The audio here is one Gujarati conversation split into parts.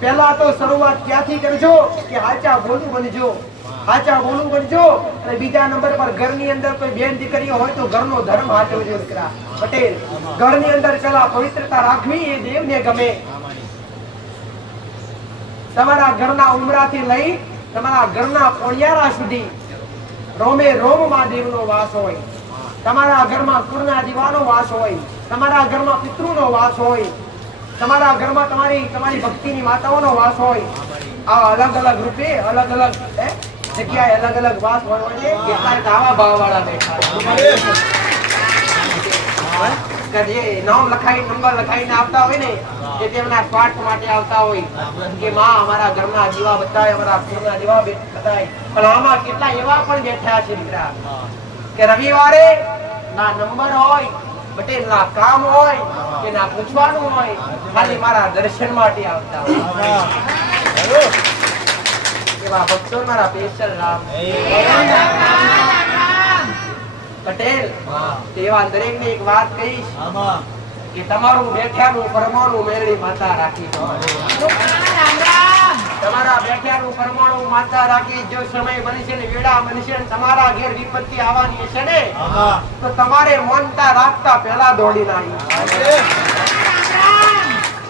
પહેલા તો શરૂઆત ક્યાંથી કરજો કે હાચા બોલું બનજો, હાચા બોલું બનજો. અને બીજા નંબર પર ઘરની અંદર કોઈ બેન દીકરીઓ હોય તો ઘરનો ધર્મ હાચવજો દીકરા. પટેલ, ઘરની અંદર કલા પવિત્રતા રાખવી એ દેવને ગમે. તમારા ઘરના ઉમરાથી લઈ તમારા ઘરના કોણિયારા સુધી રોમે રોમમાં દેવનો વાસ હોય. તમારા ઘરમાં કુળના દીવાનો વાસ હોય, તમારા ઘરમાં પિતૃનો વાસ હોય, તમારા ઘરમાં તમારી ભક્તિની માતાઓનો વાસ હોય. આ અલગ અલગ રૂપે અલગ અલગ જગ્યાએ અલગ અલગ વાસ હોય છે. કેટલાય આવા ભાવવાળા બેઠા જે નામ લખાઈ નંબર લખાઈને આવતા હોય ને કે તેમના સ્વાર્થ માટે આવતા હોય કે માં અમારા ઘરના દીવા બતાય, અમારા ઘરના દીવા બતાય. પણ આમાં કેટલા એવા પણ બેઠા છે દીકરા કે રવિવારે ના નંબર હોય, પટેલ ના કામ હોય કે ના પૂછવાનું હોય, ખાલી મારા દર્શન માટે આવતા હોય. એવા ભક્તો મારા સ્પેશિયલ રામ પટેલ. તેવા દરેક ને એક વાત કહીશ કે તમારું બેઠાનું પરમાણુ મેળવી માતા રાખી. તમારા બેઠાનું પરમાણુ માતા રાખી. જો સમય બનશે ને વેળા બનશે ને તમારા ઘેર વિપત્તિ આવવાની છે ને તો તમારે મનતા રાખતા પહેલા દોડીને આવી.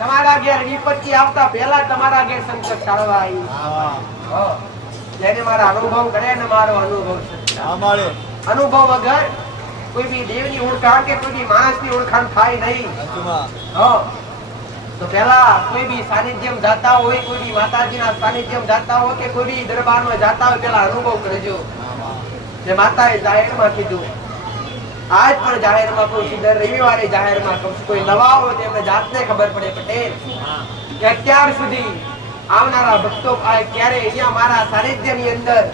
તમારા ઘેર વિપત્તિ આવતા પહેલા તમારા ઘેર સંકટ ચાલવા આવી. જેને મારા અનુભવ કરે ને મારો અનુભવ છે. અનુભવ વગર કોઈ બી દેવની ઓળખાણ કે કોઈ બી માણસની ઓળખાણ થાય નહીં. તો પહેલા કોઈ બી સાનિધ્યમ જાતા હોય, કોઈ બી માતાજીના સાનિધ્યમ જાતા હોય કે કોઈ બી દરબારમાં જાતા હોય, પહેલા અનુભવ કરજો. જે માતાએ જાહેરમાં કીધું, આજ પણ જાહેરમાં કહું છું, દર રવિવારે જાહેરમાં કહું છું, કોઈ નવા હોય તેમને જાતને ખબર પડે પટેલ કે અત્યાર સુધી આવનારા ભક્તો ક્યારે અહીંયા મારા સાનિધ્યની અંદર,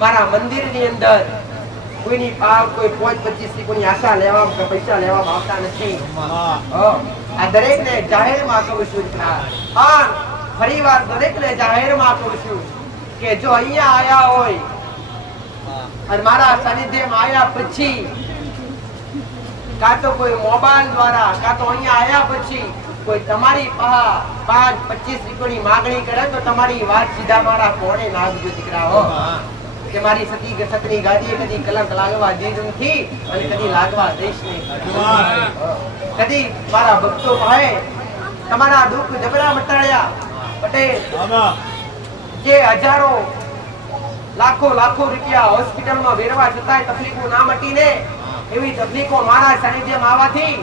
મારા મંદિરની અંદર કોઈની પાવ કોઈ 5-25 ની કોઈની આશા લેવા કે પૈસા લેવા આવતા નથી. આ દરેકને જાહેરમાં કહું છું. આ ફરીવાર દરેકને જાહેરમાં કહું છું કે જો અહીંયા આયા હોય અને મારા સાનિધ્યમાં આયા પછી કાં તો કોઈ મોબાઈલ દ્વારા કાં તો અહીંયા આયા પછી કોઈ તમારી 5-25 રૂપિયાની માંગણી કરે તો તમારી વાત સીધા મારા કોણે નાખજો દીકરા. હો કે મારી સતી ગાદીએ કદી કલંક લાગવા દીધું નથી અને કદી લાગવા દઈશ નહીં. કદી મારા ભક્તો ભાઈ તમારા દુઃખ જબરા મટાડ્યા પટેલ. જે હજારો લાખો રૂપિયા હોસ્પિટલમાં વેરવા છતાંય તકલીફો ના મટીને એવી તકલીફો મારા સાનિધ્યમાં આવવાથી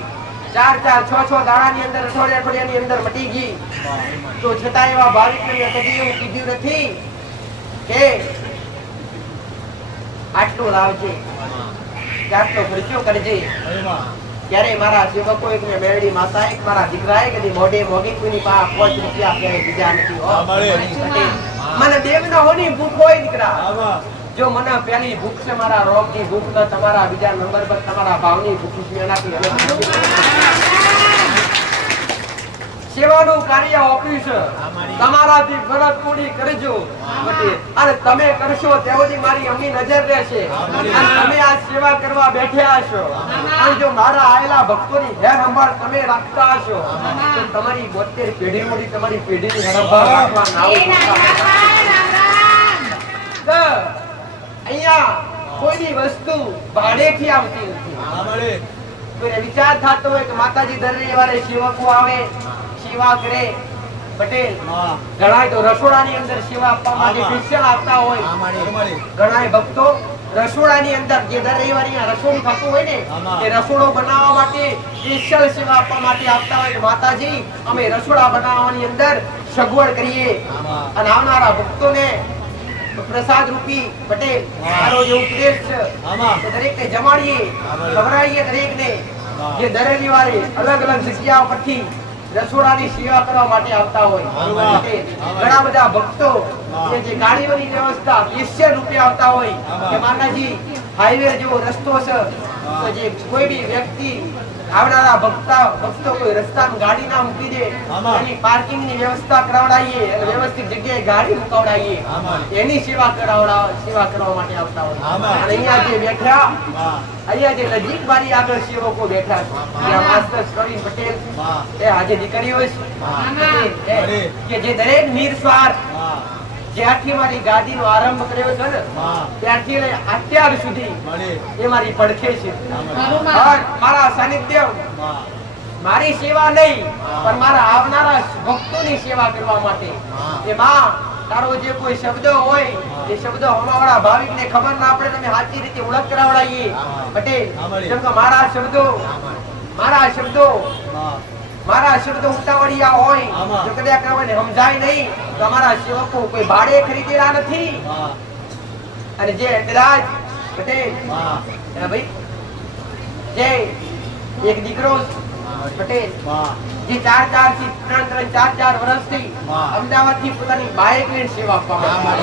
4-6 દાડાની અંદર અઠવાડિયાની અંદર મટી ગઈ. તો છતાં એવા ભાવિકને કદી એવું કીધું નથી કે આટલું લાવજે કે આટલો ખર્ચો કરજે. ક્યારે મારા સેવકો એક ને મેરડી માતા એક મારા દીકરાએ કદી મોઢે મોગી કોઈની પાસે 5 રૂપિયા ક્યારે બીજા નથી. મને દેવનો હોની ભૂખ હોય દીકરા. જો મને પેલી ભૂખ છે મારા રોગની ભૂખ ન તમારા બીજા નંબર પર તમારા ભાવની ભૂખ છે. એનાથી સેવાનું કાર્ય ઓફિસ તમારાથી ફરજ પૂરી કરજો અને તમે કરશો તેઓની મારી અમી નજર રહેશે. અને તમે આ સેવા કરવા બેઠ્યા છો અને જો મારા આયેલા ભક્તોની હેર સંભાળ તમે રાખતા હશો તો તમારી 72 પેઢી મોટી તમારી પેઢીની સંભાળ રાખવા નાવ. અહીંયા કોઈની વસ્તુ ભાડેથી આવતી નથી. કોઈને વિચાર થતો હોય કે માતાજી દર રવિવારે સેવકો આવે સેવા કરે પટેલ. ઘણા તો રસોડાની અંદર સેવા આપવા માટે સ્પેશિયલ આવતા હોય. ઘણા ભક્તો રસોડાની અંદર જે દર રવિવારે રસોડું થતું હોય ને એ રસોડો બનાવવા માટે સ્પેશિયલ સેવા આપવા માટે આવતા હોય. માતાજી અમે રસોડા બનાવવાની અંદર સગવડ કરીએ અને આવનારા ભક્તોને પ્રસાદ રૂપી પટેલ મારો જે ઉપદેશ છે દરેકને જમાડીએ, ખવડાવીએ દરેકને. જે દર રવિવારે અલગ અલગ જગ્યાઓ પરથી રસોડાની સેવા કરવા માટે આવતા હોય. ઘણા બધા ભક્તો જે ગાડીઓની વ્યવસ્થા 20 રૂપિયા આવતા હોય કે માતાજી હાઈવે જેવો રસ્તો છે તો જે કોઈ બી વ્યક્તિ આવનારા ભક્તો કોઈ રસ્તામાં ગાડી ના મૂકી દે, એની પાર્કિંગ ની વ્યવસ્થા કરાવડાવીએ અને વ્યવસ્થિત જગ્યાએ ગાડી મુકાવડાવીએ, એની સેવા કરવા માટે આવતા હોય. અને અહીંયા જે બેઠા, અહીંયા જે નજીક મારી આગળ સેવકો બેઠા છે, માસ્ટર પ્રવીણ પટેલ એ આજે દીકરીઓ છે કે જે દરેક નિર્સ્વાર્થ જ્યારથી મારી ગાદીનો આરંભ કર્યો છે ને ત્યારથી લઈ અત્યાર સુધી એ મારી પડખે છે. મારા સાનિધ્ય, મારી સેવા નહીં પણ મારા આવનારા ભક્તોની સેવા કરવા માટે એ માં તારો જે કોઈ શબ્દ હોય એ શબ્દ હમાવાળા ભાવિકને ખબર ના પડે, તમે સાચી રીતે ઓળખ કરાવડાવીએ પટેલ. કેમ કે મારા શબ્દો ઉતાવળિયા હોય, જો કદાચ આપણને સમજાય નહીં તો અમારા સેવકો કોઈ ભાડે ખરીદેલા નથી. અને જે કદાચ પટેલ ભાઈ જે એક દીકરો પટેલ જે 4 વર્ષથી અમદાવાદ થી પોતાની બાઇક લઈને સેવા આપવામાં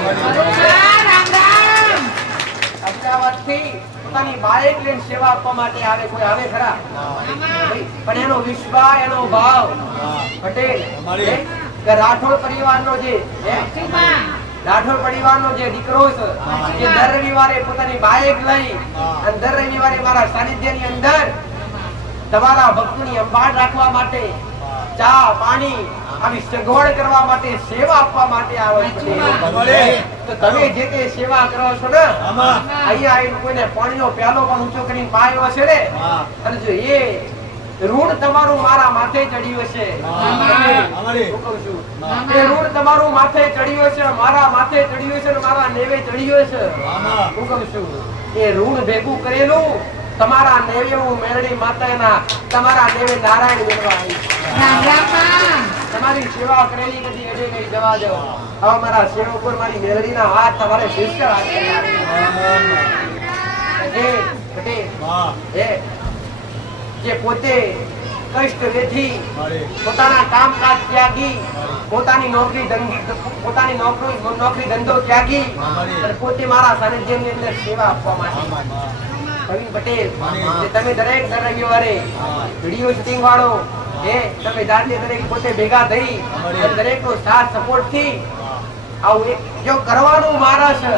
અમદાવાદ થી પોતાની બાઇક લઈને સેવા આપવા માટે આવે, કોઈ આવે ખરા? પણ એનો વિશ્વાસ, એનો ભાવ પટેલ કે રાઠોડ પરિવારનો જે દીકરો છે જે દર રવિવારે પોતાની બાઇક લઈ અને દર રવિવારે મારા સાનિધ્યની અંદર તમારા ભક્તોની સંભાળ રાખવા માટે, ચા પાણી આવી સગવડ કરવા માટે, સેવા આપવા માટે આવે છે. તો તમે જે તે સેવા કરો છો ને, અહીંયા આવીને કોઈને પાણીનો પ્યાલો પણ ઊંચો કરીને પાયો છે ને, અને જો એ ઋણ તમારું મારા માથે ચડ્યું છે, એ ઋણ તમારું માથે ચડ્યું છે, મારા માથે ચડ્યું છે, મારા નેવે ચડ્યું છે. હું કહું છું એ ઋણ ભેગું કરેલું તમારા નેવે હું મેરડી માતાના, તમારા નેવે નારાયણ મેળવા આવી. તમારી સેવા કરેલી નથી એડે નહીં જવા દો. હવે મારા સેવકો મારી મેરડીના હાથ તમારે શિષ્ય હાથ જે પોતે કષ્ટ વેઠી પોતાના કામકાજ ત્યાગી, પોતાની નોકરી ધંધો ત્યાગી અને પોતે મારા સાનિધ્યની અંદર સેવા આપવા માટે પ્રવીણ પટેલ, તમે દરેક રવિવારે વિડીયો શૂટિંગ વાળો તમે જાતે દરેક પોતે ભેગા થઈ દરેક નો સાથ સપોર્ટ થી આવું જો કરવાનું મારા છે.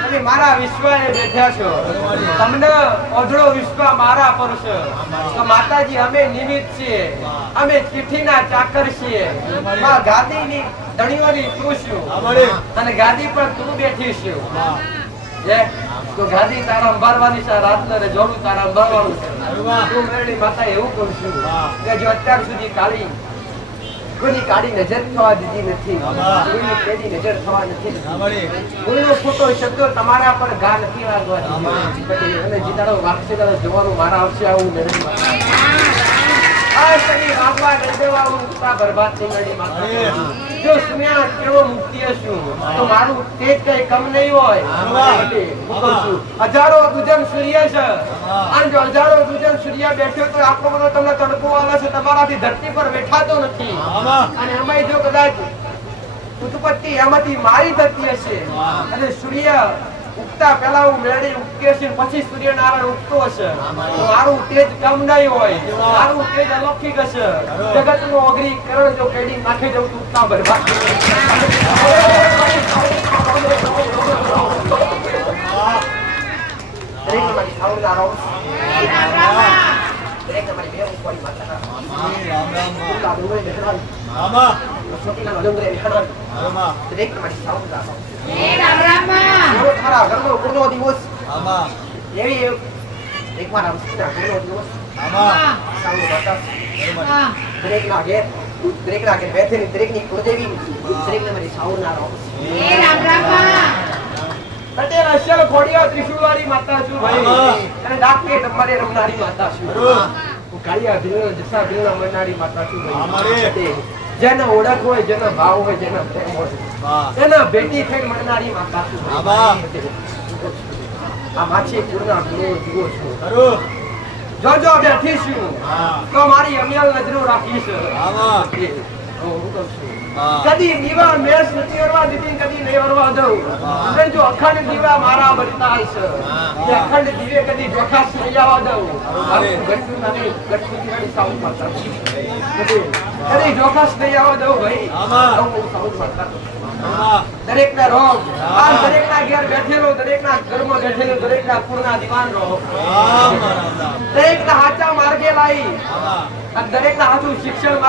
તમે મારા વિશ્વાસે બેઠા છો, તમને ઓઢળો વિશ્વાસ મારા પર છે તો માતાજી અમે નિમિત્ત છીએ, અમે ચિઠ્ઠીના ચાકર છીએ. ગાદીની ધણીઓની તું છું અને ગાદી પર તું બેઠી છું. તો ગાદી તારા અંબારવાની છે, રાતના ને જોડું તારા અંબારવાનું છે. તું મેરડી માતા એવું કહું છું કે જો અત્યાર સુધી કોઈની કાળી નજર થવા દીધી નથી, કોઈની પેલી નજર થવા નથી, કોઈનો ખોટો શબ્દો તમારા પર ઘા નથી વાગવા દીધો. અને જે દાડો વાગશે દાડો જોવાનું મારા આવશે આવું મેરડી જો સુમ્યા કેવો મુક્તિ હશું તો મારું તેજ કઈ કમ નહીં હોય. હજારો દુજન સૂર્ય છે અને જો હજારો દુજન સૂર્ય બેઠો તો આખો બધો તમને તડકો આવે છે, તમારાથી ધરતી પર બેઠાતો નથી. અને અમે જો કદાચ ઉત્પત્તિ એમાંથી મારી થતી હશે અને સૂર્ય ઉગતા પહેલા હું મેળડી ઉગકે છે પછી સૂર્યનારાયણ ઉગતો હશે તો મારું તેજ કમ નહીં હોય, મારું તેજ અલૌકિક હશે. જગત નું અગ્રીકરણ જો કેડી નાખી જવું તો ઉગતા બરબાદ. ત્રિશુળવાળી માતા છું અને ડાકે તમારે રમનારી માતા છું. કાળિયા ભીલ જસા ભીલ મરનારી માતા છું. જેનો ઓળખ હોય, જેનો ભાવ હોય, જેનો પ્રેમ હોય એના ભેટી થઈ મળનારી માતા છું. આ માછી પૂર્ણા જુઓ છું, જો બેઠી છું તો મારી અમિયલ નજરો રાખીશ. હું કહું છું કદી દીવા મેસ નથી ઓરવા દીધી, કદી નહીં ઓરવા દઉં. અને જો અખંડ દીવા મારા બનતા છે, એ અખંડ દીવે કદી જોખાસ નહીં આવવા દઉં. ગટુ નથી, ગટુથી કદી સાઉન્ડ મારતા કદી જોખાસ નહીં આવવા દઉં ભાઈ. સાઉન્ડ મારતા દરેક ના રોગ, આ દરેક ના ઘેર બેઠેલો, દરેક ના ઘરમાં બેઠેલો, દરેક ના કુળના દીવાન રહો, દરેક ના હાચા માર્ગે લાવી, દરેક ના હાથું શિક્ષણ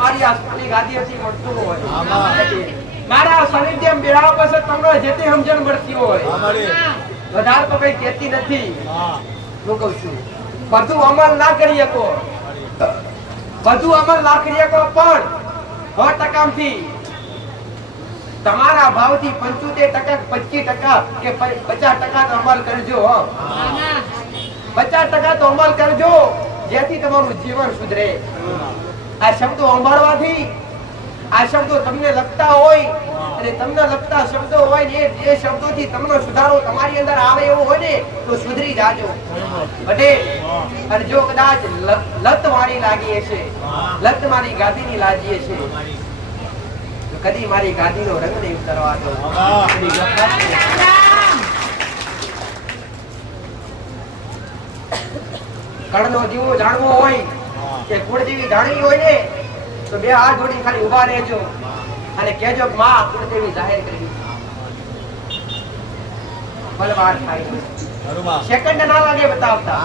મારી આસપાસની ગાદીએથી મળતું હોય. મારા સાનિધ્યમ બેહાવા પાસે તમને જેતે સમજણ મળતી હોય, વધારે તો કઈ કહેતી નથી. હું કહું છું બધું અમલ ના કરી શકો, બધું અમલ ના કરી શકો, પણ 100% તમારા ભાવથી 75% 25% કે 50% તો અમલ કરજો. 50% તો અમલ કરજો, જેથી તમારું જીવન સુધરે. આ શબ્દો સાંભળવાથી, આ શબ્દો તમને લગતા હોય અને તમને લગતા શબ્દો હોય ને, એ શબ્દોથી તમને સુધારો તમારી અંદર આવે એવો હોય ને, તો સુધરી જાજો પટેલ. અને જો કદાચ લત વાળી લાગી હશે, લત મારી ગાદીની લાગી હશે, તો કદી મારી ગાદીનો રંગ નહીં ઉતરવા દો. કણનો દીવો જાણવો હોય કે કુળદેવી જાણવી હોય ને, તો બે હાથ જોડી ખાલી ઉભા રહેજો અને કહેજો કે માં કુળદેવી જાહેર કરી. બલવાર થાય, સેકન્ડ ના લાગે બતાવતા.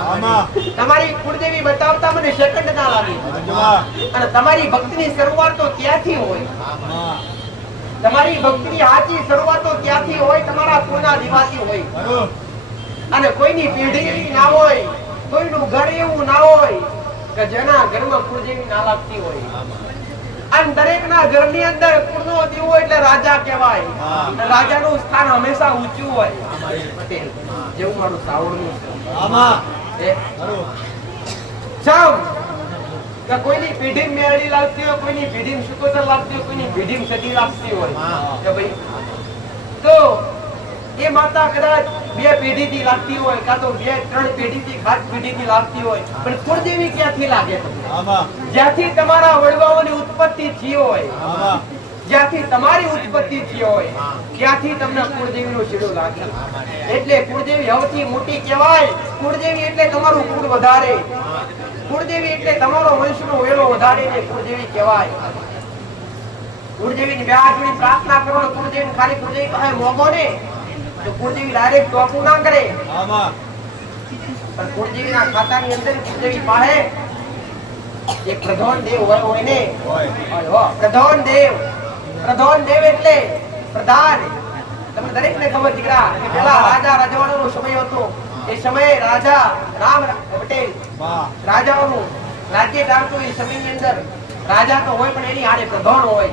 તમારી કુળદેવી બતાવતા મને સેકન્ડ ના લાગે. અને તમારી ભક્તિની શરૂઆત તો ત્યાંથી હોય, તમારી ભક્તિની સાચી શરૂઆત તો ત્યાંથી હોય, તમારા કુળના દીવાથી હોય. અને કોઈની પેઢી એવી ના હોય, કોઈનું ઘર એવું ના હોય કે જેના ઘરમાં કુળદેવી ના લાગતી હોય. અને દરેકના ઘરની અંદર કુળનો દીવો એટલે રાજા કહેવાય. રાજાનું સ્થાન હંમેશા ઊંચું હોય. પટેલ જેવું મારું સાવરનું કે કોઈની પેઢી મેળી લાગતી હોય, કોઈની પેઢી સુકોતર લાગતી હોય, કોઈની પેઢી સતી લાગતી હોય કે ભાઈ, તો એ માતા કદાચ 2 પેઢીથી લાગતી હોય, કાં તો 2-3 પેઢીથી 5 પેઢીથી લાગતી હોય, પણ કુળદેવી ક્યાંથી લાગે? જ્યાંથી તમારા વડવાઓની ઉત્પત્તિ થઈ હોય, જ્યાંથી તમારી ઉત્પત્તિ થઈ હોય, ત્યાંથી તમને કુળદેવીનો છેડો લાગે. એટલે કુળદેવી સૌથી મોટી કહેવાય. કુળદેવી એટલે તમારું કુળ વધારે, કુળદેવી એટલે તમારો વંશનો વેલો વધારે ને કુળદેવી કહેવાય. કુળદેવીની બે હાથ જોડી પ્રાર્થના કરો, કુળદેવી ખાલી કુળદેવી પાસે મોગો ને, તો કુળદેવી ડાયરેક્ટ ટોપું ના કરે. પણ કુળદેવીના ખાતાની અંદર કુળદેવી પાસે એક પ્રધાન દેવ હોય ને, પ્રધાન દેવ. પ્રધાન દેવ એટલે પ્રધાન. તમને દરેકને ખબર દીકરા કે પેલા રાજા રજવાડાનો સમય હતો. એ સમયે રાજા રામ પટેલ રાજાઓનું રાજ્ય ચાલતું. એ સમયની અંદર રાજા તો હોય, પણ એની હારે પ્રધાન હોય.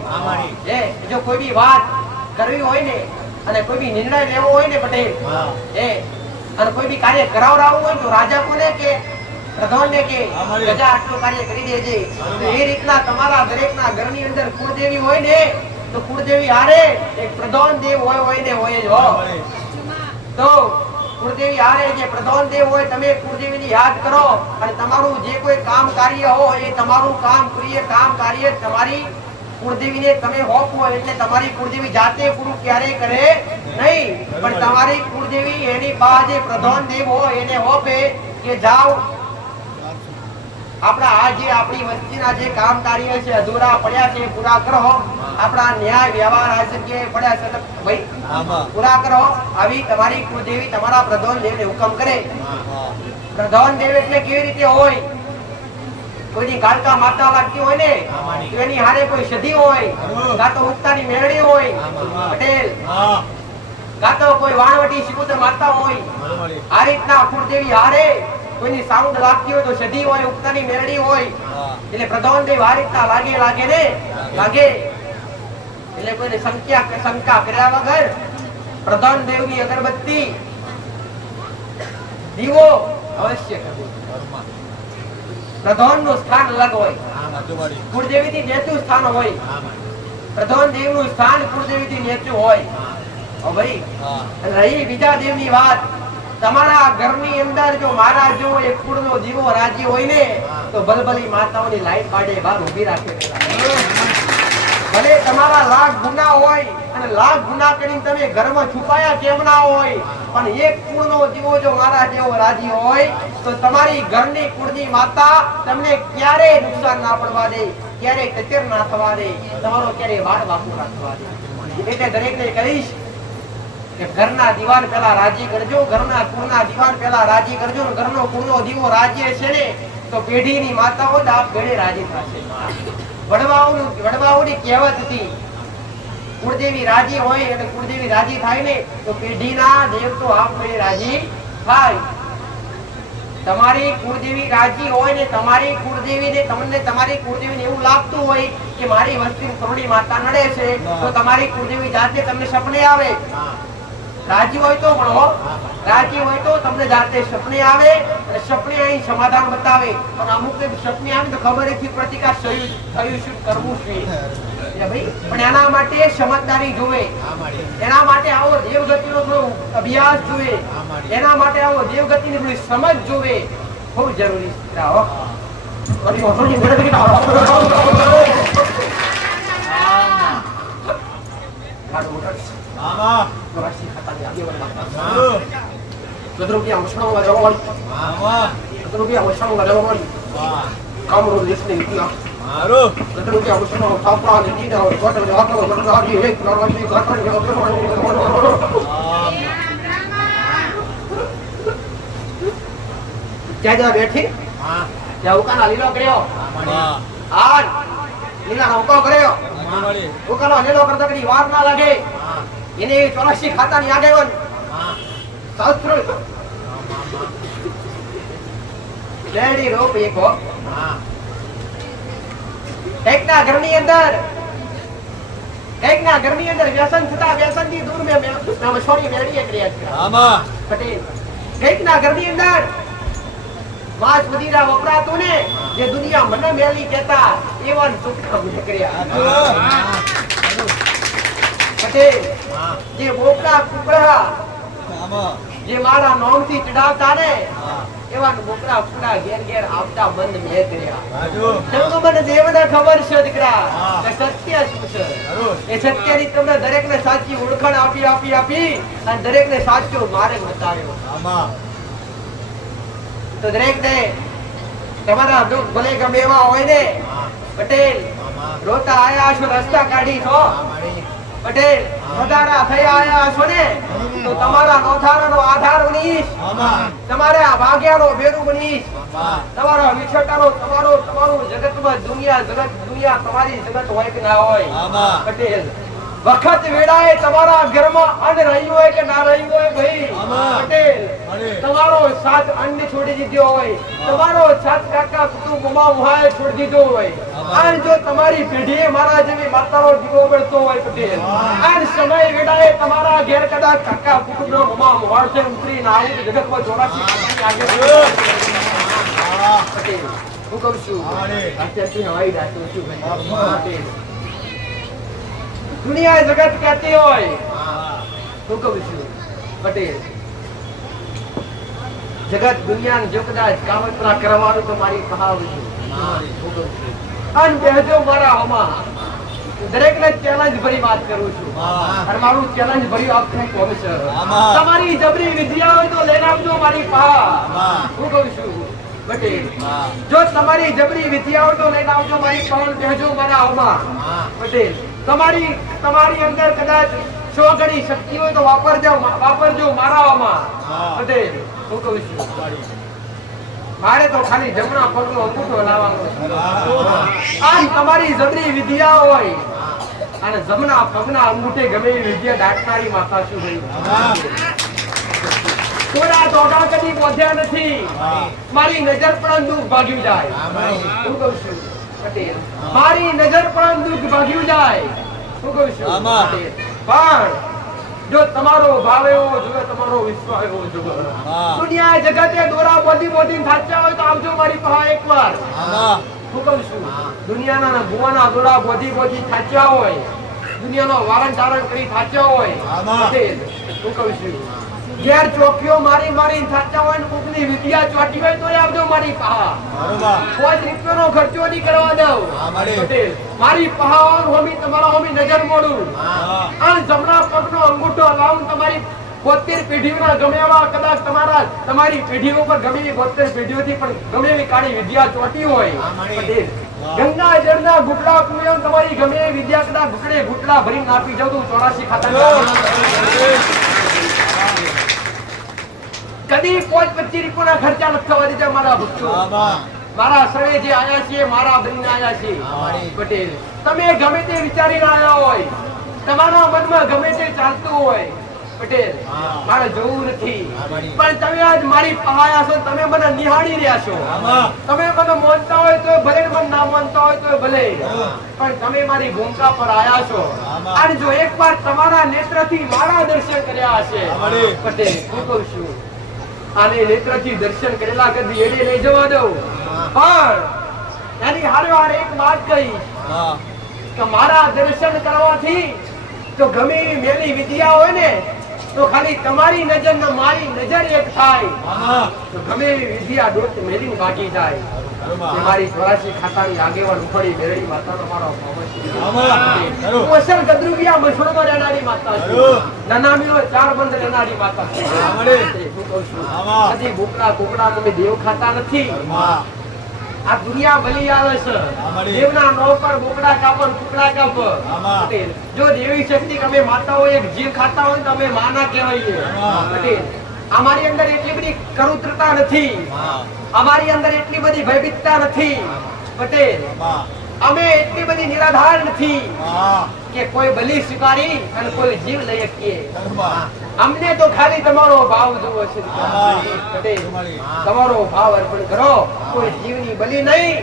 જો કોઈ બી વાત કરવી હોય ને, અને કોઈ બી નિર્ણય લેવો હોય ને પટેલ, અને કોઈ બી કાર્ય કરાવડાવવું હોય તો રાજા કોને કે? પ્રધાન ને કે પ્રજા આટલું કાર્ય કરી દેજે. એ રીતના તમારા દરેકના ઘરની અંદર કુળદેવી હોય ને, તો કુળદેવી હારે એક પ્રધાન દેવ હોય ને હોય જ હો. તો કુળદેવી હારે જે પ્રધાન દેવ હોય, તમે કુળદેવીની યાદ કરો અને તમારું જે કોઈ કામ કાર્ય હોય, એ તમારું કામ કાર્ય તમારી કુળદેવીને તમે હોપો. એટલે તમારી કુળદેવી જાતે પૂરું ક્યારે કરે નહીં, પણ તમારી કુળદેવી એની પાસે જે પ્રધાન દેવ હોય એને હોપે કે જાઓ આપણા આ જે આપણી વસ્તીના જે કામ કાર્ય છે અધૂરા પડ્યા છે પૂરા કરો. આપણા ન્યાય વ્યવહાર આ જગ્યાએ પડ્યા છે ભાઈ પૂરા કરો. આવી તમારી કુળદેવી તમારા પ્રધાન દેવને હુકમ કરે. પ્રધાન દેવ એટલે કેવી રીતે હોય? કોઈની કાળકા માતા લાગતી હોય ને, તો એની હારે કોઈ સધી હોય, કાં તો ઉગતાની મેળડી હોય પટેલ, કાં તો કોઈ વાણવટી શિકોતર માતા હોય. આ રીતના કુળદેવી હારે કોઈની સાઉન્ડ લાગતી હોય તો સધી હોય, ઉગતાની મેળડી હોય. એટલે પ્રધાન દેવ આ રીતના લાગે ને લાગે. એટલે કોઈને શંકા કર્યા વગર પ્રધાન દેવની અગરબત્તી દીવો અવશ્ય કરવો. પ્રધાન નું સ્થાન અલગ હોય, કુળદેવી થી નેચું સ્થાન હોય. પ્રધાન દેવ નું સ્થાન કુળદેવી થી નેચું હોય. ભાઈ રહી બીજા દેવ ની વાત, તમારા ઘરની અંદર જો મારા જો એક કુળનો દીવો રાજી હોય ને, તો બલબલી માતાઓની લાઈટ પાડે બહાર ઉભી રાખે. ભલે તમારા લાખ ગુના હોય અને લાખ ગુના કરીને તમે ઘરમાં છુપાયા કેમ ના હોય, પણ એક કુળનો દીવો જો મારા જેવો રાજી હોય તો તમારી ઘરની કુળની માતા તમને ક્યારેય નુકસાન ના પડવા દે, ક્યારેય કચેર ના થવા દે, તમારો ક્યારેય વાડ વાકું ના થવા દે. એટલે દરેકને કહીશ કે ઘરના દીવાન પેલા રાજી કરજો, ઘરના કુળના દીવાન પેલા રાજી કરજો. ઘરનો કુળનો દીવો રાજી છે ને તો પેઢીની માતાઓ જ આપ ઘરે રાજી થશે. વડવાઓની કહેવત હતી, કુળદેવી રાજી હોય અને કુળદેવી રાજી થાય ને તો પેઢીના દેવ તો આપ ઘરે રાજી થાય. તમારી કુળદેવી રાજી હોય ને તમારી કુળદેવીને તમને તમારી કુળદેવીને એવું લાગતું હોય કે મારી વસ્તી કરોડી માતા નડે છે તો તમારી કુળદેવી જાતે તમને સપને આવે. રાજી હોય તો પણ રાજી હોય તો તમને જાતે સપને આવે અને સપને અહીં સમાધાન બતાવે. પણ અમુક સપને આવે તો ખબર નથી પડતી કે થયું શું કરવું છે ભાઈ. પણ એના માટે સમજદારી જોવે, એના માટે આવો દેવગતિનો થોડો અભ્યાસ જોવે, એના માટે આવો દેવગતિની થોડી સમજ જોવે, બહુ જરૂરી છે. બેઠી ત્યાં ઉકાના લીલો કર્યો, લીલા ઉકો કર્યો, ઉકાનો લીલો કરતા કદી વાર ના લાગે. એને 84 ખાતાની આગેવાન શાસ્ત્ર લેડી રોપ એકો એકના ઘરની અંદર વ્યસન થતા વ્યસનથી દૂર મે છોડી મેળવી કર્યા છે. આમાં પટેલ એકના ઘરની અંદર વાસ મદીરા વપરાતું ને જે દુનિયા મને મેલી કહેતા એવા સુખા કર્યા. પટેલ જે બોકડા કુકડા જે મારા નામથી ચડાવતા ને એવા બોકડા કુકડા ઘેર ઘેર આવતા બંધ મેં કર્યા. મને દેવને ખબર છે દીકરા કે સત્ય શું છે. એ સત્યની તમને દરેકને સાચી ઓળખાણ આપી અને દરેકને સાચો માર્ગ બતાવ્યો. તો દરેકને તમારા દુઃખ ભલે ગમે એવા હોય ને પટેલ રોતા આયા છો, રસ્તા કાઢી છો પટેલ, વધારા થઈ આયા છો ને તો તમારા નોથારાનો આધાર બનીશ, તમારા ભાગ્યાનો બેરું બનીશ, તમારા વિછટાનો તમારું જગતમાં દુનિયા તમારી જગત હોય કે ના હોય પટેલ. વખત વેળાએ તમારા ઘરમાં અન્ન રહ્યું હોય કે ના રહ્યું હોય ભાઈ પટેલ, તમારો સાથ અન્ન છોડી દીધો હોય, તમારો સાથ કાકા કુટુંબમાં મુહાએ છોડી દીધો હોય, અને જો તમારી પેઢીએ મારા જેવી માતાનો દીવો બળતો હોય પટેલ, આ સમય વેળાએ તમારા ઘેર કદાચ કાકા કુટુંબનો મમા મુહાળશે ઉતરી ના આવું જગતમાં 84 પટેલ હું કહું છું અત્યારથી હવાઈ રાખું છું ભાઈ. દુનિયા જગત કહેતી હોય હું કહું છું પટેલ, જગત દુનિયા જો કદાચ કાવતરા કરવાનું તો મારી કહાવ છું. અન બેહજો મારા હમા દરેકને ચેલેન્જ ભરી વાત કરું છું અને મારું ચેલેન્જ ભરી આપનું કોમ છે. તમારી જબરી વિદ્યા હોય તો લઈને આવજો મારી પા. હું કહું છું પટેલ, જો તમારી જબરી વિદ્યા હોય તો લઈને આવજો મારી પા. બેહજો મારા હમા પટેલ, તમારી અંદર કદાચ 100 ગણી શક્તિ હોય તો વાપરજો મારામાં પટેલ. હું કહું છું મારે તો ખાલી જમણા પગનો અંગૂઠો લાવવાનો છે. આમ તમારી જબરી વિદ્યા હોય અને જમણા પગના અંગૂઠે ગમે એવી વિદ્યા દાટનારી માતા શું ભાઈ. થોડા દોડા કદી બોધ્યા નથી, મારી નજર પણ દુઃખ ભાગ્યું જાય. હું કહું છું પટેલ, મારી નજર પણ દુઃખ ભાગ્યું જાય. હું કહું છું પટેલ, પણ જો તમારો ભાવ એવો જોવે, તમારો વિશ્વાસ એવો જોવે, દુનિયા જગતે દોરા બોધી થાચ્યા હોય તો આવજો મારી પાસે એકવાર. હું કહું છું દુનિયાના ભુવાના દોરા બોધી થાચ્યા હોય, દુનિયાનો વારણ ચારણ કરી થાચ્યા હોય પટેલ, હું કહું છું ઘેર ચોકીઓ મારી મારી થાચા હોય ને કોકની વિદ્યા ચોટી હોય તોય આવજો મારી પહા. કોઈ રૂપિયાનો ખર્ચો નહીં કરવા દઉં. પટેલ મારી પહા હોમી તમારા હોમી નજર મોડું. અને જમણા પગનો અંગૂઠો લાવું તમારી 72 પેઢીઓના ગમે એવા કદાચ તમારી પેઢીઓ પર ગમે એવી 72 પેઢીઓથી પણ ગમે એવી કાળી વિદ્યા ચોટી હોય પટેલ ગંગા જળના ગુટલા પીવે તમારી ગમે એવી વિદ્યા કદાચ ગુટલે ગુટલા ભરીને નાપી જાવ તો 84 ખાતા કદી 25 રૂપિયાના ખર્ચા નથી થવા દીધા મારા ભક્તો. મારા સર્વે જે આયા છે મારા બનીને આયા છે પટેલ. તમે ગમે તે વિચારીને આયા હોય, તમારા મનમાં ગમે તે ચાલતું હોય પટેલ, મારે જોવું નથી, પણ તમે આજ મારી પહાયા છો, તમે મને નિહાળી રહ્યા છો. તમે મને માનતા હોય તો ભલે, મને ના માનતા હોય તો ભલે, પણ તમે મારી ભૂમિકા પર આયા છો. અને જો એકવાર તમારા નેત્રથી મારા દર્શન કર્યા હશે પટેલ, હું કહું છું આને નેત્રથી દર્શન કરેલા કદી એડે લઈ જવા દઉં. પણ એની હારે હારે એક વાત કહી કે મારા દર્શન કરવાથી તો ગમે એવી મેલી વિદ્યા હોય ને તો ખાલી તમારી નજર ને મારી નજર એક થાય તો ગમે એવી વિદ્યા ડોટ મેલીને ભાગી જાય. મારી 84 ખાતાની આગેવાન ઉખડી મેરડી માતાનો મારો હું અસલ ગદરુગિયા મસોડમાં રહેનારી માતા છું. નનામીનો 4 બંધ રહેનારી માતા છું. કદી બોકડા કોકડા તમે દેવ ખાતા નથી. આ દુનિયા બલી આવે છે દેવના નો પર બોકડા કાપન ટુકડા કાપ. જો દેવી શક્તિ અમે માતાઓ એક જીવ ખાતા હોય તો અમે માના કહેવાઈએ પટેલ. અમારી અંદર એટલી બધી કરુત્રતા નથી, અમારી અંદર એટલી બધી ભયભીતતા નથી પટેલ. અમે એટલી બધી નિરાધાર નથી કે કોઈ બલી સ્વીકારી અને કોઈ જીવ લઈ શકીએ. અમને તો ખાલી તમારો ભાવ જોવો છે પટેલ. તમારો ભાવ અર્પણ કરો, કોઈ જીવની બલી નહીં.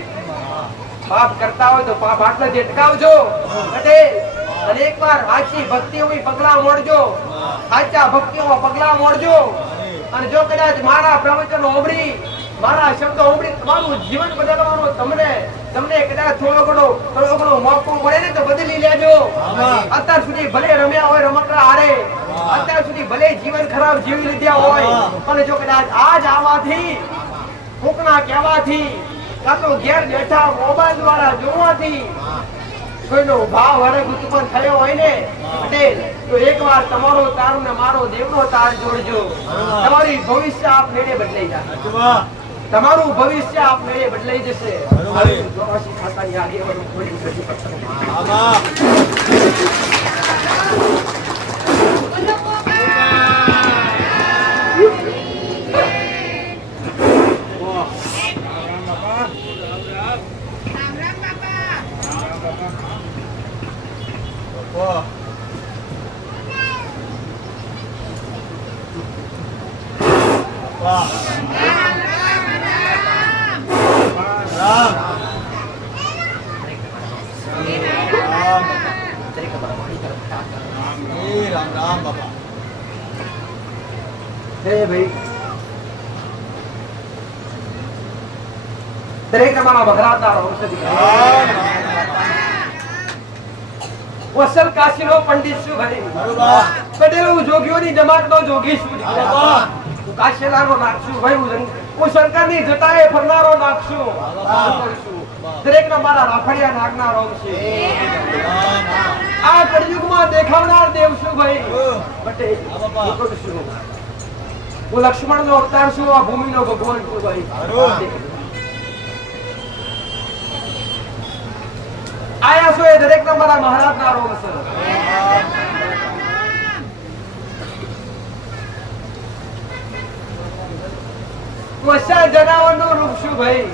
પાપ કરતા હોય તો પાપ આટલે જ અટકાવજો પટેલ. અને એકવાર સાચી ભક્તિઓમાં પગલા મોડજો, સાચા ભક્તિઓમાં પગલા મોડજો. અને જો કદાચ મારા પ્રવચનો ઓબળી, મારા શબ્દો ઓબળી તમારું જીવન બદલવાનો તમને કદાચ થોડો ઘણો મોકો મળે ને તો બદલી લેજો. અત્યાર સુધી ભલે રમ્યા હોય રમકડા હારે, અત્યાર સુધી ભલે જીવન ખરાબ જીવી લીધા હોય, અને જો કદાચ આજ આવાથી કોકના કહેવાથી કાં તો ઘેર બેઠા મોબાઈલ દ્વારા જોવાથી કોઈનો ભાવ હરખ ઉત્પન્ન થયો હોય ને પટેલ તો એકવાર તમારો તાર ને મારો દેવનો તાર જોડજો. તમારી ભવિષ્ય આપ મેળે બદલાઈ જશે. તમારું ભવિષ્ય આપ મેળે બદલાઈ જશે. ખાતાની આગેવાનો ખોલી કરી દરેક અમારા ભગરાતા વસલ કાશીનો પંડિત છું ભાઈ પટેલ. હું જોગીઓની જમાતનો જોગી છું. હું કાશીલાનો નાખશું ભાઈ. હું શંકરની જટાએ ફરનારો નાખશું. દરેક ના મારા રાફડિયા નાગનારો છે. આ કળયુગમાં દેખાવનાર દેવ છું ભાઈ પટેલ. હું લક્ષ્મણ નો અવતાર છું, આ ભૂમિ નો ભગવાન છું ભાઈ. આયા છો એ દરેક ના મારા મહારાજ ના રોગ છે. વસલ જનાવરનું રૂપ છું ભાઈ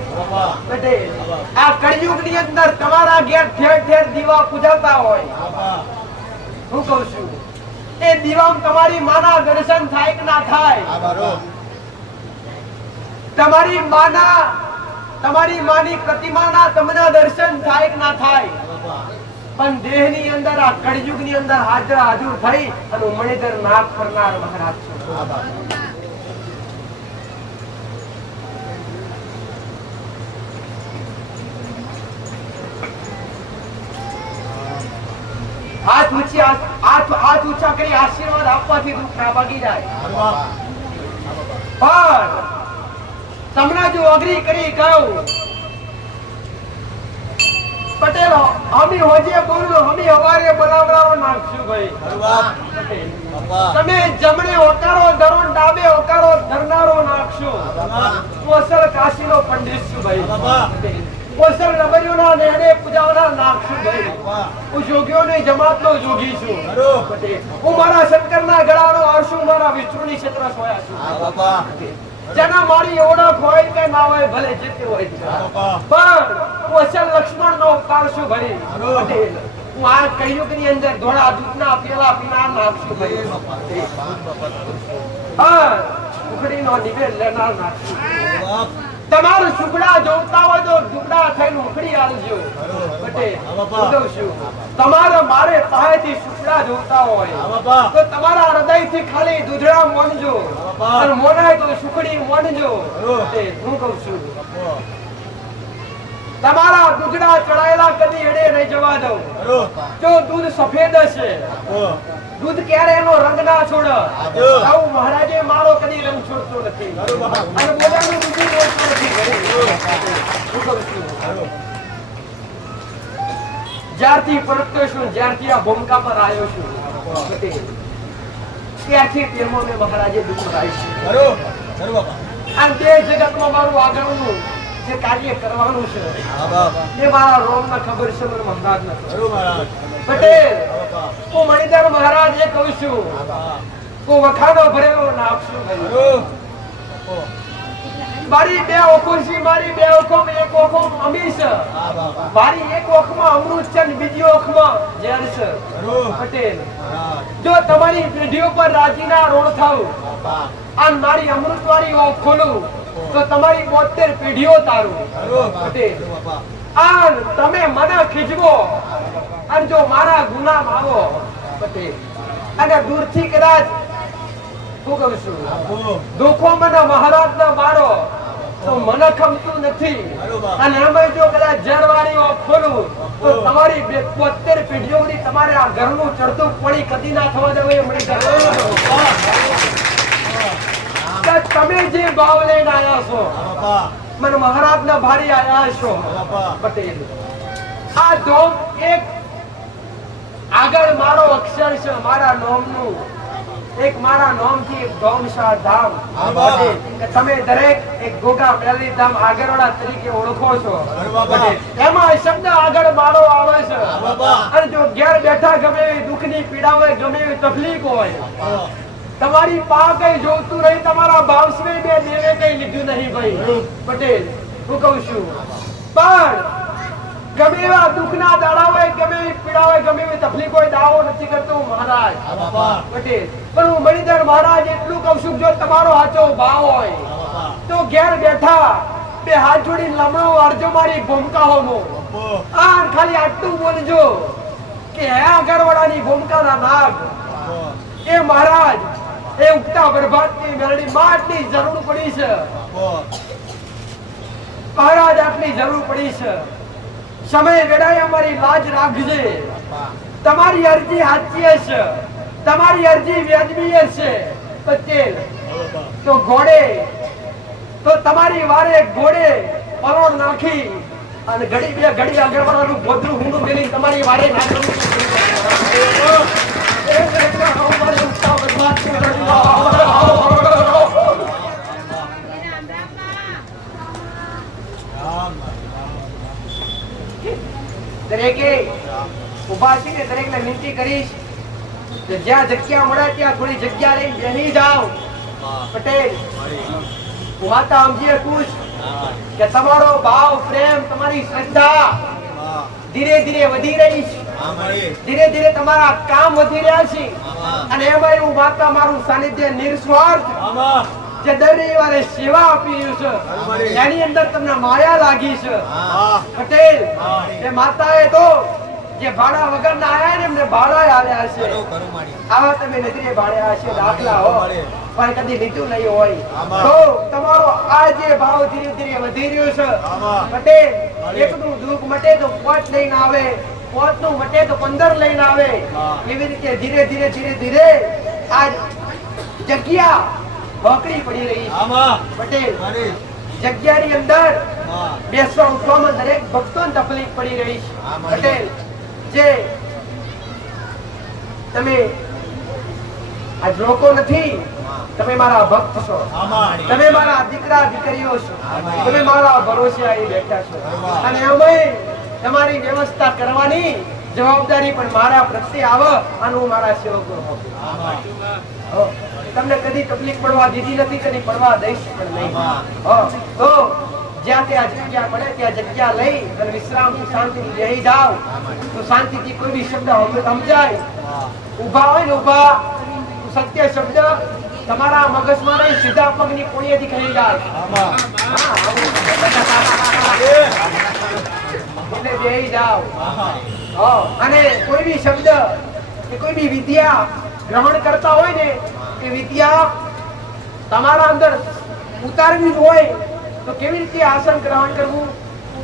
પટેલ. આ કળયુગ ની અંદર તમારા ઘેર ઠેર ઠેર દીવા પૂજાતા હોય. હું કહું છું એ દીવા તમારી માના દર્શન થાય કે ના થાય? તમારી માની પ્રતિમાના તમને દર્શન થાય કે ના થાય? પણ દેહ ની અંદર આ કળયુગ ની અંદર હાજર થઈ અને મણિધર નાક કરનાર મહારાજ છું. હાથ ઊંચા કરી આશીર્વાદ આપવાથી દુઃખ ના ભાગી જાય. પણ તમને જો અગ્રી કરી કહું પટેલ અમે હોજે બોલું અમે હવારે બરાબરાઓ નાખશું ભાઈ. તમે જમણે ઓકારો ધરો ડાબે ઓકારો ધરનારો નાખશો. કોસલ કાશીનો પંડિત છું ભાઈ. કોસલ નબરીઓના નેહને પૂજાવના નાખશું ભાઈ. હું જોગીઓની જમાતનો જોગી છું. હું મારા શંકરના ગળાનો આરશું મારા વિષ્ણુની ક્ષેત્ર સોયા છું. જેના મારી ઓળખ હોય કે ના હોય ભલે જેતે હોય પણ કોસલ લક્ષ્મણ નો અવતાર છું ભાઈ. હું આ કયુગ ની અંદર ધોળા દૂધના પેલા પીના નાખશું ભાઈ. હા ઉખડી નો નિવેદ લેનાર નાખશું. તમારું સુખડા જોતા હોય તો દુખડા થઈને ઉખડી આલજો પટેલ. તમારે મારે પાસેથી સુખડા જોતા હોય તો તમારા હૃદયથી ખાલી દૂધડા મોનજો અને મોનાય તો સુખડી મોનજો. હું કહું છું તમારા દૂધડા ચડાયેલા કદી એડે નહીં જવા દઉં. જો દૂધ સફેદ હશે દૂધ ક્યારે એનો રંગ ના છોડ. આવું મહારાજે મારો કદી રંગ છોડતો નથી અને બોલાનું બીજું બોલતો નથી. જ્યારથી પરતો છું જ્યારથી આ ભૂમિકા પર આવ્યો છું ત્યારથી તેમાં મેં મહારાજે દુઃખ રાખ્યું છે. અને તે જગતમાં મારું આગળનું જે કાર્ય કરવાનું છે એ મારા રોમ ના ખબર છે મને મહારાજ ના પટેલ. હું મણિધર મહારાજ એ કહું છું હું વખાણો ભરેલો નાખશું. મારી બે ઓખો છે મારી બે ઓખો એક ઓખો અમીશ મારી એક ઓખમાં અમૃત છે ને બીજી ઓખમાં ઝેર છે પટેલ. જો તમારી પેઢીઓ પર રાજીના રોડ થાવ અને મારી અમૃત વાળી ઓખ ખોલું તો તમારી 72 પેઢીઓ તારું પટેલ. આ તમે મને ખીજવો અને જો મારા ગુનામ આવો પટેલ અને દૂરથી કદાચ હું કહું છું દુઃખો મને મહારાજ ના મારો તો મને ખમતું નથી. અને એમાં જો કદાચ જરવાળીઓ ખોલું તો તમારી 72 પેઢીઓની તમારે આ ઘરનું ચડતું પાણી કદી ના થવા દેવું એ મળી જાય. તમે જે ભાવ લઈને આવ્યા છો મને મહારાજ ના ભારી આવ્યા છો પટેલ. આ ધોમ એક આગળ મારો અક્ષર છે મારા નામનું એક મારા નામથી એક ધોમશાહ ધામ તમે દરેક એક ગોગા મેલડી ધામ આગળવાળા તરીકે ઓળખો છો. એમાં શબ્દ આગળ મારો આવે છે અને જો ઘેર બેઠા ગમે એવી દુઃખની પીડા હોય ગમે એવી તકલીફ હોય તમારી પા કઈ જોતું રહી તમારા ભાવશ્રી બે દેવે કઈ લીધું નહીં ભાઈ પટેલ. હું કહું છું પણ ગમે એવા દુઃખના દાડા હોય ગમે એવી પીડા હોય ગમે એવી તકલીફ હોય દાવો નથી કરતો મહારાજ પટેલ. પણ હું મણિધર મહારાજ એટલું કહું છું જો તમારો સાચો ભાવ હોય તો ઘેર બેઠા બે હાથ જોડી લમણો વાળજો મારી ભૂમિકા હોમો. આ ખાલી આટલું બોલજો કે હે આગળવાળાની ભૂમિકાના નાગ એ મહારાજ એ ઉગતા પ્રભાતની મેળડી માં આટલી જરૂર પડી છે મહારાજ આટલી જરૂર પડી છે. સમય વેળાએ અમારી લાજ રાખજે. તમારી અરજી સાચી હશે તમારી અરજી વ્યાજબી હશે પટેલ તો ઘોડે તો તમારી વારે ઘોડે પરોડ નાખી અને ઘડી બે ઘડી આગળવાળાનું ભોદરું ઊંડું મેલી તમારી વારે નાખવું. દરેકે ઉભા છે ને દરેકને વિનંતી કરીશ કે જ્યાં જગ્યા મળે ત્યાં થોડી જગ્યા લઈને બેસી જાઓ પટેલ. માતા સમજીએ ખુશ કે તમારો ભાવ પ્રેમ તમારી શ્રદ્ધા ધીરે ધીરે વધી રહી છે. ધીરે ધીરે તમારા કામ વધી રહ્યા છે અને એમાં એવું માતા મારું સાનિધ્ય નિસ્વાર્થ જે દર રવિવારે સેવા આપી રહ્યું છે એની અંદર તમને માયા લાગી છે પટેલ. એ માતાએ તો જે ભાડા વગર ના આયા ને એમને ભાડા આવ્યા છે. આવા તમે નજરે ભાડ્યા છે દાખલા હો પણ કદી લીધું નહીં હોય તો તમારો આ જે ભાવ ધીરે ધીરે વધી રહ્યો છે પટેલ. એકનું દુઃખ મટે તો પોટ લઈને આવે પોત નું મટે તો 15 લઈને આવે એવી રીતે ધીરે ધીરે ધીરે ધીરે આ જગ્યા ભોકડી પડી રહી પટેલ જગ્યાની અંદર બેસવા ઉઠવામાં દરેક ભક્તોને તકલીફ પડી રહી છે પટેલ જે તમે આજ લોકો નથી, તમે મારા ભક્ત છો, તમે મારા દીકરા દીકરીઓ છો, તમે મારા ભરોસે આવી બેઠા છો અને અમે તમારી વ્યવસ્થા કરવાની જવાબદારી પણ મારા પ્રત્યે આવે અને હું મારા સેવકો હોઉં. તમને કદી તકલીફ પડવા દીધી નથી, કદી પડવા દઈશ પણ નહીં. તો જ્યાં ત્યાં જગ્યા મળે ત્યાં જગ્યા લઈ અને વિશ્રામથી શાંતિથી બેસી જાવ તો શાંતિથી કોઈ બી શબ્દ સમજાય. ઉભા હોય ને ઉભા સત્ય શબ્દ તમારા મગજમાં નહીં, સીધા પગની કોણીએથી ખાઈ જાય એટલે બેસી જાવ. અને કોઈ બી શબ્દ કે કોઈ બી વિદ્યા ગ્રહણ કરતા હોય ને એ વિદ્યા તમારા અંદર ઉતારવી હોય તો કેવી રીતે આસન ગ્રહણ કરવું?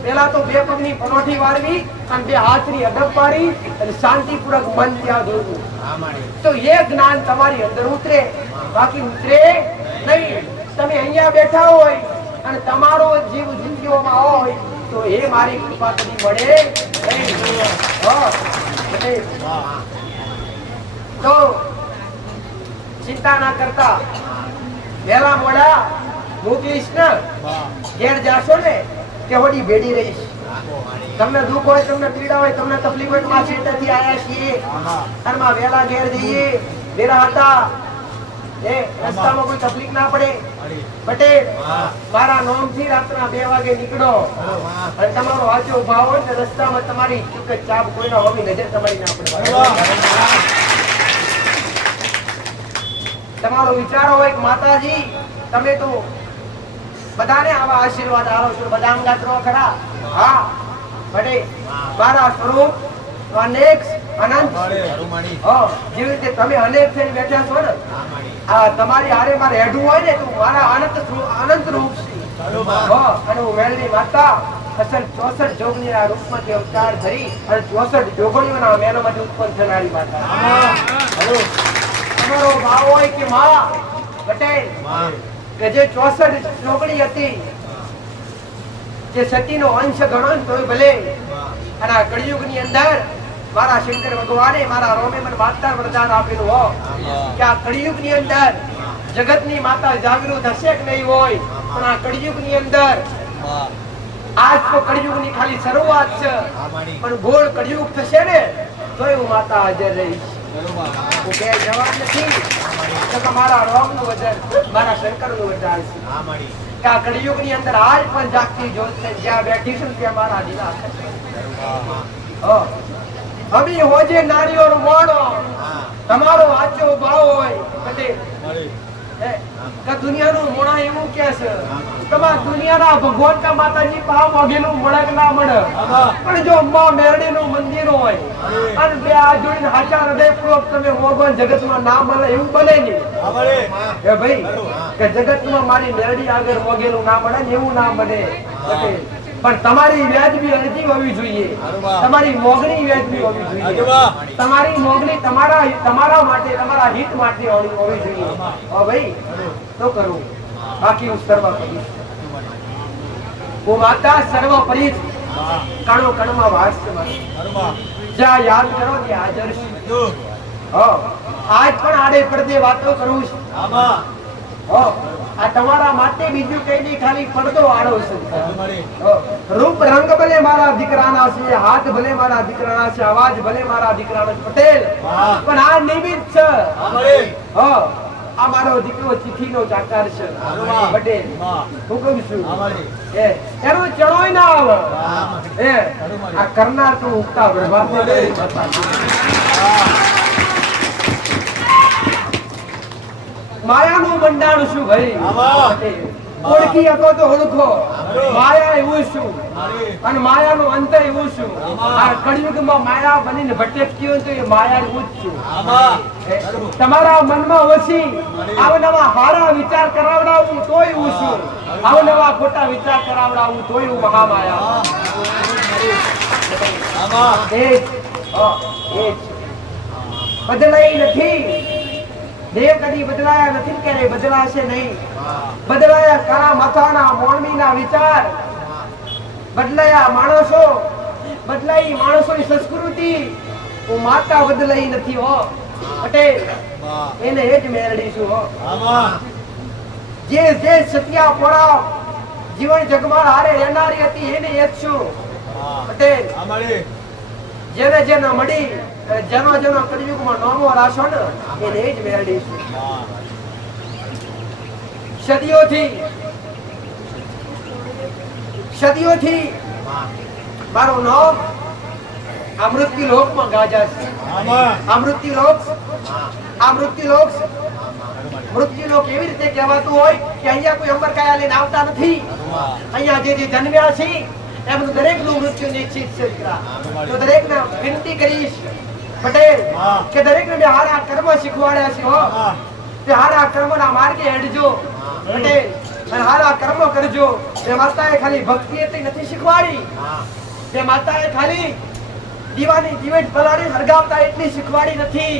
પેલા તો બે પગની પરોઠી વાળવી અને બે હાથની અડપ પાડી અને શાંતિપૂર્વક મન ત્યાં દોરવું. તો એ જ્ઞાન તમારી અંદર ઉતરે, બાકી ઉતરે નહીં. તમે અહીંયા બેઠા હોય અને તમારો જીવ જિંદગીઓમાં હોય તો એ મારી કૃપા કદી મળે નહીં. તો ચિંતા ના કરતા વેલા મોડા મોકલીશ ને, ઘેર જાશો ને કે હોડી ભેડી રહીશ. તમને દુઃખ હોય, તમને પીડા હોય, તમને તકલીફ હોય, માં સીટાથી આયા છીએ અને માં વેલા ઘેર જઈએ. વેલા હતા એ રસ્તામાં કોઈ તકલીફ ના પડે. પટેલ મારા નોમથી રાતના 2 વાગે નીકળો અને તમારો વાંચો ભાવ હોય ને રસ્તામાં તમારી ચાપ કોઈના હોમી નજર તમારી ના પડે. તમારો વિચાર હોય કે માતાજી તમે તો બધાને આવા આશીર્વાદ આલો છો, બધા અંગાત્રો ખરા. હા બટે મારા સ્વરૂપ અનેક અનંત જેવી રીતે તમે અનેક થઈને બેઠા છો ને, આ તમારી હારે મારે હેડું હોય ને તો મારા અનંત રૂપ છે અને હું મેળવી માતા અસલ 64 જોગણીના રૂપમાંથી અવતાર ધરી અને 64 જોગણીઓના મેળામાંથી ઉત્પન્ન થનારી માતા. તમારો ભાવ હોય કે માં પટેલ કે જે 64 જોગણી હતી જે સતીનો અંશ ગણો ને તોય ભલે, અને આ કળિયુગની અંદર મારા શંકર ભગવાને મારા રોમે મને માતા વરદાન આપેલું હો કે આ કળિયુગની અંદર જગતની માતા જાગૃત હશે કે નહીં હોય, પણ આ કળિયુગની અંદર આજ તો કળિયુગની ખાલી શરૂઆત છે, પણ ગોળ કળિયુગ થશે ને તોય હું માતા હાજર રહીશ. હું કે જવાબ નથી તો મારા રોમનું વજન મારા શંકરનું વજન છે કે આ કળિયુગની અંદર આજ પણ જાગતી જ્યોત છે, જ્યાં બેઠી છું ત્યાં મારા દીવા છે. અમી હોજે નારીઓનો મોણો તમારો આચો ભાવ હોય કદે કે દુનિયાનું મોણા એવું કે છે તમાર દુનિયાના ભગવાન કા માતાજી પા મોગેલું મળક ના મળે, પણ જો માં મેરડીનું મંદિર હોય અને બે આ જોડીને હાચા હૃદયપૂર્વક તમે મોગો જગતમાં ના મળે એવું બને નહીં કે ભાઈ કે જગતમાં મારી મેરડી આગળ મોગેલું ના મળે ને એવું ના બને. પણ તમારી વ્યાજબી અરજી હોવી જોઈએ, તમારી મોગણી વ્યાજબી હોવી જોઈએ, તમારી મોગણી તમારા માટે તમારા હિત માટે હોવી જોઈએ. ભાઈ તો કરું, બાકી હું સર્વ કરીશ. હું માતા સર્વ પરીશ, કણો કણમાં વાસ છે. જ્યાં યાદ કરો ત્યાં હાજર છે. આજ પણ આડે પડદે વાતો કરું છું. આ તમારા માટે બીજું કઈ નહીં, ખાલી પડદો આડો છે. રૂપ રંગ ભલે મારા દીકરાના છે, હાથ ભલે મારા દીકરાના છે, અવાજ ભલે મારા દીકરાનો છે પટેલ, પણ આ નિમિત્ત છે. આ મારો દીકરો ચિઠ્ઠીનો ચાકાર છે પટેલ. હું કહું છું એનો ચણોય ના આવે આ કરનાર તો ઉગતા માયાનું મંડાણ શું ભાઈ? ઓળખી શકો તો ઓળખો. માયા એવું શું અને માયાનો અંત એવું શું? આ કળિયુગમાં માયા બનીને ભટકતી હોય તો એ માયા એવું જ છું. તમારા મનમાં વસી અવનવા હારા વિચાર કરાવડાવું તોય એવું શું, અવનવા ખોટા વિચાર કરાવડાવું તોય એવું મહામાયા. એ જ બદલાઈ નથી. દેવ કદી બદલાયા નથી, ક્યારે બદલાશે નહીં. બદલાયા કાળા માથાના મોણમીના વિચાર, બદલાયા માણસો, બદલાઈ માણસોની સંસ્કૃતિ. હું માતા બદલાઈ નથી હો પટેલ, એને એ જ મેળવીશું હો. જે જે સત્યા પોળા જીવન જગમાં હારે રહેનારી હતી એને એ જ છું પટેલ. જેને જેને મળી જેનો જેનો કળિયુગમાં નામો રાશો ને એને એ જ મેળવીશું. સદીઓથી મારું નામ આ મૃત્યુ લોકમાં ગાજા છે. આ મૃત્યુ લોક મૃત્યુ લોક એવી રીતે કહેવાતું હોય કે અહીંયા કોઈ અંબર કાયા લઈને આવતા નથી. અહીંયા જે જન્મ્યા છે એમનું દરેકનું મૃત્યુ નિશ્ચિત છે. તો દરેકને વિનંતી કરીશ પટેલ કે દરેકને બે હારા કર્મ શીખવાડ્યા છે હો. તે હારા કર્મના માર્ગે હેડજો પટેલ, અને હારા કર્મ કરજો. તે માતાએ ખાલી ભક્તિ એટલી નથી શીખવાડી, તે માતાએ ખાલી દીવાની દિવેટ પલાળી હરગાવતા એટલી શીખવાડી નથી.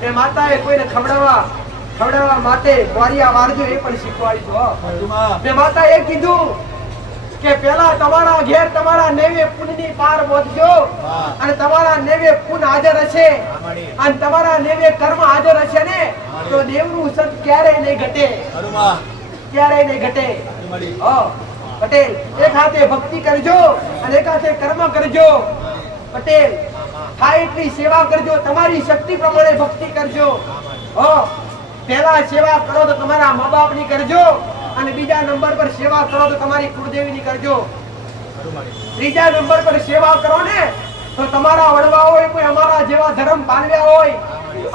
તે માતાએ કોઈને ખવડાવવા માટે વારિયા વારજો એ પણ શીખવાડી છો. તે માતાએ કીધું કે પેલા તમારા ઘેર તમારા નેવે પુણ્યની પાર બોધજો, અને તમારા નેવે પુણ્ય હાજર હશે અને તમારા નેવે કર્મ હાજર હશે ને તો દેવનું સત ક્યારેય નહીં ઘટે, ક્યારેય નહીં ઘટે. પટેલ એક હાથે ભક્તિ કરજો અને એક હાથે કર્મ કરજો પટેલ. થાય એટલી સેવા કરજો, તમારી શક્તિ પ્રમાણે ભક્તિ કરજો. પહેલા સેવા કરો તો તમારા મા બાપની કરજો, અને બીજા નંબર પર સેવા કરો તો તમારી કુળદેવીની કરજો. ત્રીજા નંબર પર સેવા કરો ને તો તમારા વડવા હોય, કોઈ અમારા જેવા ધર્મ પાળવ્યા હોય,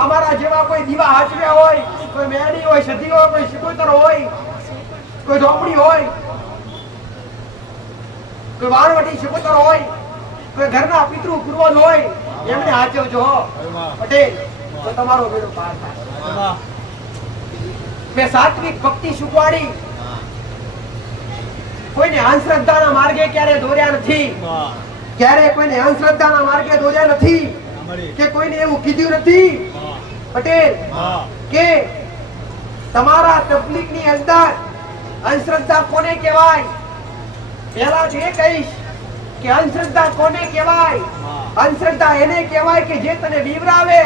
અમારા જેવા કોઈ દીવા હાચવ્યા હોય, કોઈ મેળી હોય, સધી હોય, કોઈ શિકોતર હોય, કોઈ ઝોપડી હોય, કોઈ વારવટી શિકોતર હોય, કોઈ ઘરના પિતૃ પૂર્વજ હોય, એમને હાચવજો પટેલ, તો તમારો બેડો પાર થાય. મેં સાત્વિક ભક્તિ શીખવાડી, કોઈને અંધશ્રદ્ધાના માર્ગે ક્યારે દોર્યા નથી, ક્યારે કોઈને અંધશ્રદ્ધાના માર્ગે દોર્યા નથી, કે કોઈને એવું કીધું નથી પટેલ કે તમારા તકલીફની અંદર અંધશ્રદ્ધા કોને કહેવાય. પહેલા તો એ કહીશ કે અંધશ્રદ્ધા કોને કહેવાય. અંધશ્રદ્ધા એને કહેવાય કે જે તને બીવરાવે.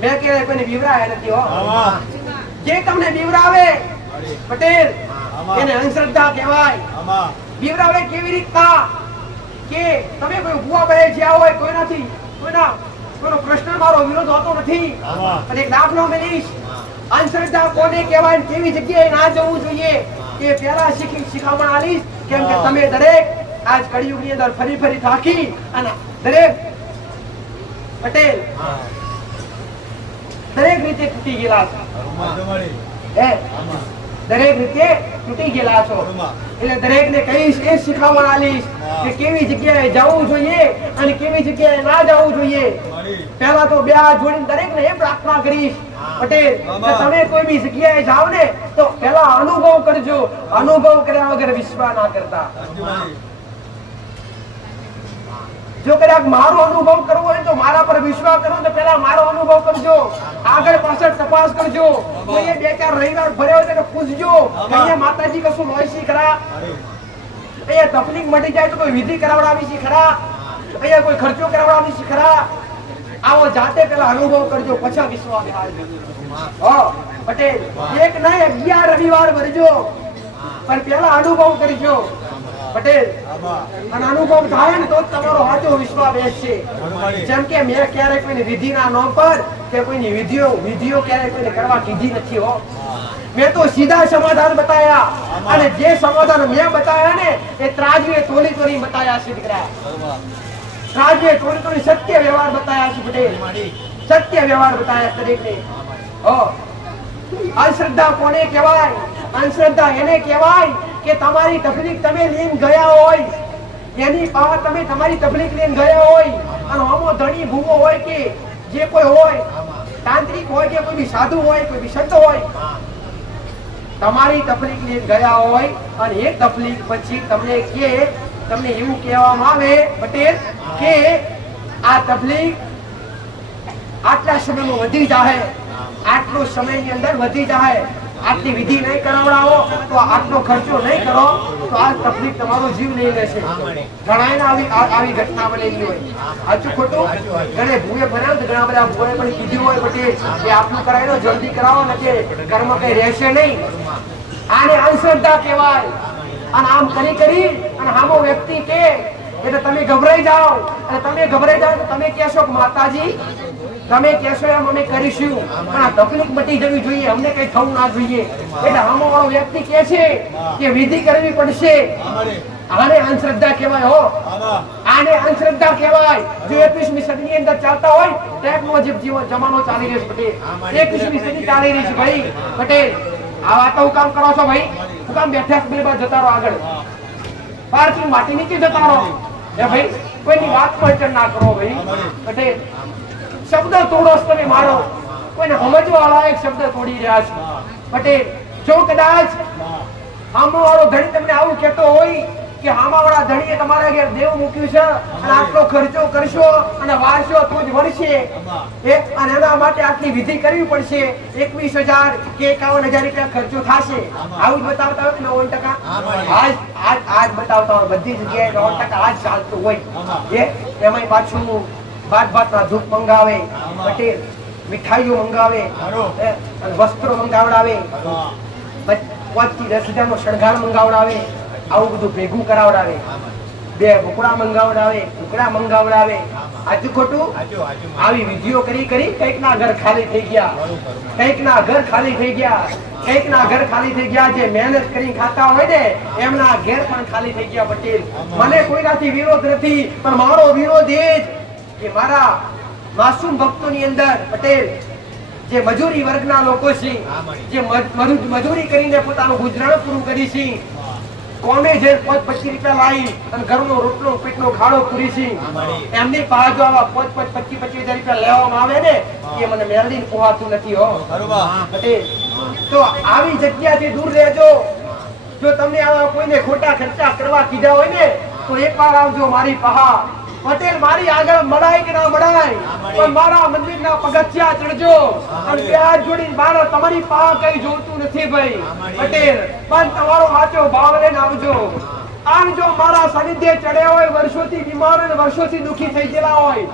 મેં કહેવાય કોઈને બીવરાયા નથી હો. જે તમને બીવરાવે પટેલ એને અંધશ્રદ્ધા કહેવાય. બીવરાવે કેવી રીતના કે તમે કોઈ ભૂવા બહે જ્યાં હોય, કોઈનાથી કોઈનો પ્રશ્ન મારો વિરોધ હોતો નથી. અને એક દાખલો મેલીશ, અંધશ્રદ્ધા કોને કહેવાય, કેવી જગ્યાએ ના જવું જોઈએ કે પહેલા શીખામણ આલીશ. કેમ કે તમે દરેક આજ કળિયુગની અંદર ફરી ફરી થાકી અને દરેક પટેલ દરેક રીતે તૂટી ગયેલા છો. દરેક રીતે તૂટી ગયેલા છો. એટલે દરેક ને કહીશ, એ શીખામણ આલીશ કે કેવી જગ્યાએ જવું જોઈએ અને કેવી જગ્યાએ ના જવું જોઈએ. પહેલા તો બે હાથ જોડીને દરેક ને એ પ્રાર્થના કરીશ પટેલ કે તમે કોઈ બી જગ્યાએ જાવ ને તો પહેલા અનુભવ કરજો. અનુભવ કર્યા વગર વિશ્વાસ ના કરતા. જો કદાચ મારો અનુભવ કરવો હોય તો મારા પર વિશ્વાસ કરો તો પહેલા મારો અનુભવ કરજો, આગળ પાછળ તપાસ કરજો. કોઈએ બે ચાર રવિવાર ભર્યો હોય તો પૂછજો અહીંયા માતાજી કશું લોહી ખરા, અહીંયા તકલીફ મટી જાય તો કોઈ વિધિ કરાવડાવી છે ખરા, અહીંયા કોઈ ખર્ચો કરાવડાવી છે ખરા. આવો જાતે પહેલા અનુભવ કરજો, પછી વિશ્વાસ આવજો. પટેલ એક નહીં 11 રવિવાર ભરજો, પણ પહેલા અનુભવ કરજો પટેલ. અને અનુભવ થાય ને તો તમારો સાચો વિશ્વાસ બેસશે. જેમ કે મેં ક્યારેક કોઈની વિધિના નામ પર કે કોઈની વિધિઓ ક્યારેક કોઈને કરવા કીધી નથી હો. મેં તો સીધા સમાધાન બતાયા, અને જે સમાધાન મેં બતાયા ને એ ત્રાજવે તોલી તોલી બતાયા છે દીકરા. ત્રાજવે તોલી તોલી સત્ય વ્યવહાર બતાયા છે પટેલ, સત્ય વ્યવહાર બતાયા દરેકને. અંધશ્રદ્ધા કોને કહેવાય? અંધશ્રદ્ધા એને કહેવાય કે તમારી તકલીફ તમે લઈને ગયા હોય, એની પાસે તમે તમારી તકલીફ લઈને ગયા હોય, અને આમો ધણી ભૂવો હોય કે જે કોઈ હોય, તાંત્રિક હોય કે કોઈ બી સાધુ હોય, કોઈ બી સંત હોય, તમારી તકલીફ લઈને ગયા હોય અને એ તકલીફ પછી તમને કે તમને એવું કહેવામાં આવે પટેલ કે આ તબલીગ આટલા સમયમાં વધી જાય, આટલો સમયની અંદર વધી જાય, આટલી વિધિ નહીં કરાવડાવો તો આટલો ખર્ચો નહીં કરો તો આ તકલીફ તમારો જીવ લઈ લેશે. ઘણાને આવી ઘટના બનેલી હોય. સાચું ખોટું? ઘણે ભૂએ ભર્યા તો ઘણા બધા ભૂએ પણ કીધું હોય પટેલ કે આટલું કરાવી લો, જલ્દી કરાવો ને કે ઘરમાં કઈ રહેશે નહીં. આને અંધશ્રદ્ધા કહેવાય. અને આમ કરી અને આમો વ્યક્તિ કે એટલે તમે ગભરાઈ જાઓ, અને તમે ગભરાઈ જાઓ તો તમે કહેશો કે માતાજી તમે કહેશો એમ અમે કરીશું, પણ આ તકલીફ મટી જવી જોઈએ, અમને કઈ થવું ના જોઈએ. એટલે આમો વાળો વ્યક્તિ કહે છે કે વિધિ કરવી પડશે. આને અંધશ્રદ્ધા કહેવાય. હો, આને અંધશ્રદ્ધા કહેવાય. જો 21મી સદીની અંદર ચાલતા હોય, ટેકનોલોજી જમાનો ચાલી રહ્યો છે પટેલ, 21મી સદી ચાલી રહી છે ભાઈ પટેલ. આ વાતો હું કામ કરો છો ભાઈ? હું કામ બેઠા બિલબા જતા રહો આગળ, પાર્કિંગ માટે નીચે જતા રહો. એ ભાઈ કોઈની વાત પર ના કરો ભાઈ પટેલ. શબ્દ તોડો તમે મારો, કોઈને સમજવા વાળા એક શબ્દ તોડી રહ્યા છો પટેલ. જો કદાચ હામો વાળો ધણી તમને આવું કહેતો હોય કે હામા વાળા ધણીએ તમારા ઘેર દેવ મૂક્યું છે અને આટલો ખર્ચો કરશો અને વારશો તો જ વળશે, અને એના માટે આટલી વિધિ કરવી પડશે, 21,000 કે 51,000 રૂપિયા ખર્ચો થશે, આવું જ બતાવતા હોય 90%. આજ બતાવતા હોય બધી જગ્યાએ 90% આજ ચાલતું હોય. એમાંય પાછું ભાતના ધૂપ મંગાવે પટેલ, મીઠાઈઓ મંગાવે, વસ્ત્રો મંગાવડાવે, 5 થી 10,000 નો શણગાર મંગાવડાવે, આવું બધું ભેગું કરાવડાવે, 2 બકડા મંગાવડાવે, કુકડા મંગાવડાવે. આજુ ખોટું? આવી વિધિઓ કરી કઈક ના ઘર ખાલી થઈ ગયા, કઈક ના ઘર ખાલી થઈ ગયા, કઈક ના ઘર ખાલી થઈ ગયા. જે મહેનત કરી ખાતા હોય ને એમના ઘર પણ ખાલી થઈ ગયા પટેલ. મને કોઈનાથી વિરોધ નથી, પણ મારો વિરોધ એ જ કે મારા માસૂમ ભક્તોની અંદર પટેલ જે મજૂરી વર્ગના લોકો છે, જે મજૂરી કરીને પોતાનું ગુજરાન પૂરું કરી છે, કોમે જે 25 રૂપિયા લાવી અને ઘરનો રોટલો પેટનો ખાડો પૂરી છે, એમની પાસે જો આવા 25,000 રૂપિયા લેવામાં આવે ને એ મને મેળવીને પોહાતું નથી. હો પટેલ, તો આવી જગ્યાથી દૂર રહેજો. જો તમને આવા કોઈને ખોટા ખર્ચા કરવા કીધા હોય ને તો એકવાર આવજો મારી પહા પટેલ. મારી આગળ મળાય કે ના મળાય, પણ મારા મંદિરના પગથિયા ચડજો અને બે હાથ જોડીને મારા તમારી પા કઈ જોતું નથી ભાઈ પટેલ, પણ તમારો સાચો ભાવ લઈને આવજો. આમ જો મારા સાનિધ્ય ચડ્યા હોય, વર્ષોથી બીમાર અને વર્ષોથી દુખી થઈ ગયેલા હોય,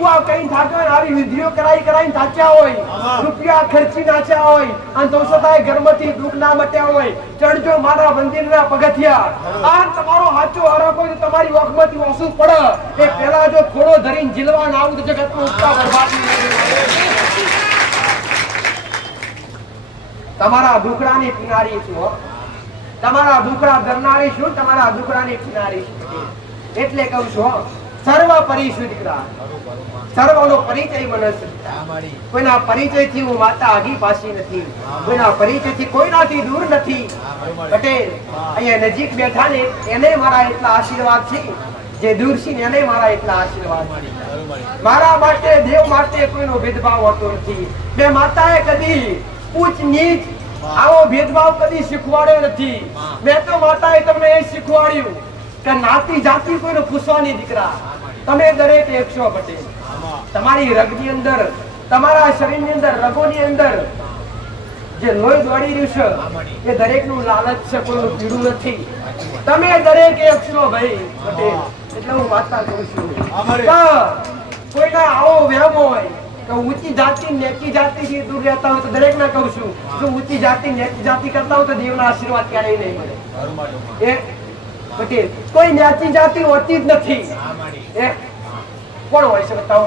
હું કઈ થાક્યો હોય, આવી વિધિઓ કરાઈને થાક્યા હોય, રૂપિયા ખર્ચી નાખ્યા હોય, અને તો છતાંય ઘરમાંથી દુઃખ ના મટ્યા હોય, ચડજો મારા મંદિરના પગથિયા. આ તમારો સાચો હરખ હોય તો તમારી વખમાંથી ઓછું પડે એ પેલા જો થોડો ધરીને જીલવા ના આવું તો જગતનું ઉત્તા બરબાદ. તમારા દુખડાની કિનારી છું, તમારા દુખડા ધરનારી છું, તમારા દુખડાની કિનારી છું. એટલે કહું છું સર્વ પરિશુદ્ધ કરા, સર્વનો પરિચય મને કોઈના પરિચયથી હું માતા આગી પાછી નથી, કોઈના પરિચયથી કોઈનાથી દૂર નથી પટેલ. અહીંયા નજીક બેઠા ને એને મારા એટલા આશીર્વાદ છે, જે દૂર છે ને એને મારા એટલા આશીર્વાદ. મારા માટે દેવ માટે કોઈનો ભેદભાવ હોતો નથી. બે માતાએ કદી ઉચ્ચ નીચ આવો ભેદભાવ કદી શીખવાડ્યો નથી. મેં તો માતાએ તમને એ શીખવાડ્યું કે નાતી જાતિ કોઈનો પૂછવાની દીકરા, તમે દરેક એક છો પટેલ. તમારી રગની અંદર, તમારા શરીરની અંદર, રગોની અંદર જે લોહી દોડી રહ્યું છે એ દરેકનું લાલચ છે, કોઈનું પીડું નથી. તમે દરેક એક છો ભાઈ પટેલ. એટલે હું વાર્તા કરું છું. કોઈના આવો વહેમ હોય કે ઊંચી જાતિ નીચી જાતિથી દૂર રહેતા હોય તો દરેક ના કહું છું, જો ઊંચી જાતિ નીચી જાતિ કરતા હોય તો દેવના આશીર્વાદ ક્યારેય નહીં મળે. એ પટેલ કોઈ નીચી જાતિ હોતી જ નથી. એ કોણ હોય છે બતાવો?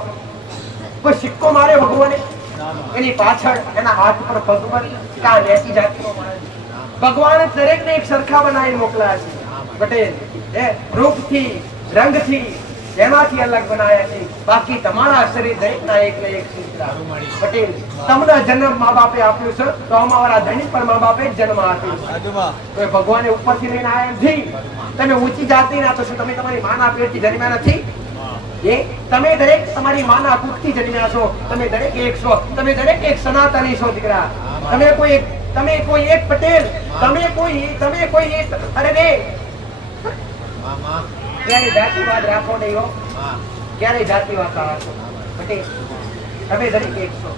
કોઈ સિક્કો મારે ભગવાને એની પાછળ એના હાથ પર ભગવાન કા નીચી જાતિનો માણસ? ભગવાને દરેકને એક સરખા બનાવીને મોકલ્યા છે પટેલ. એ રૂપથી, રંગથી એનાથી અલગ બનાયા છે. બાકી તમારા શરીર દરેકના એક ને એક પટેલ. તમને જન્મ મા બાપે આપ્યો છે તો અમારા ધણી પણ મા બાપે જન્મ આપ્યો છે. કોઈ ભગવાને ઉપરથી લઈને આવ્યા નથી. તમે ઊંચી જાતિના તો શું તમે તમારી માના પેટથી જન્મ્યા નથી? એ તમે દરેક તમારી માના કુખથી જન્મ્યા છો. તમે દરેક એક છો, તમે દરેક એક સનાતની છો દીકરા. તમે કોઈ એક પટેલ, તમે કોઈ એક. અરે રે ક્યારે જાતિવાદ રાખો નહીં હો, ક્યારે જાતિવાદ રાખો. પટેલ તમે દરેક એક છો,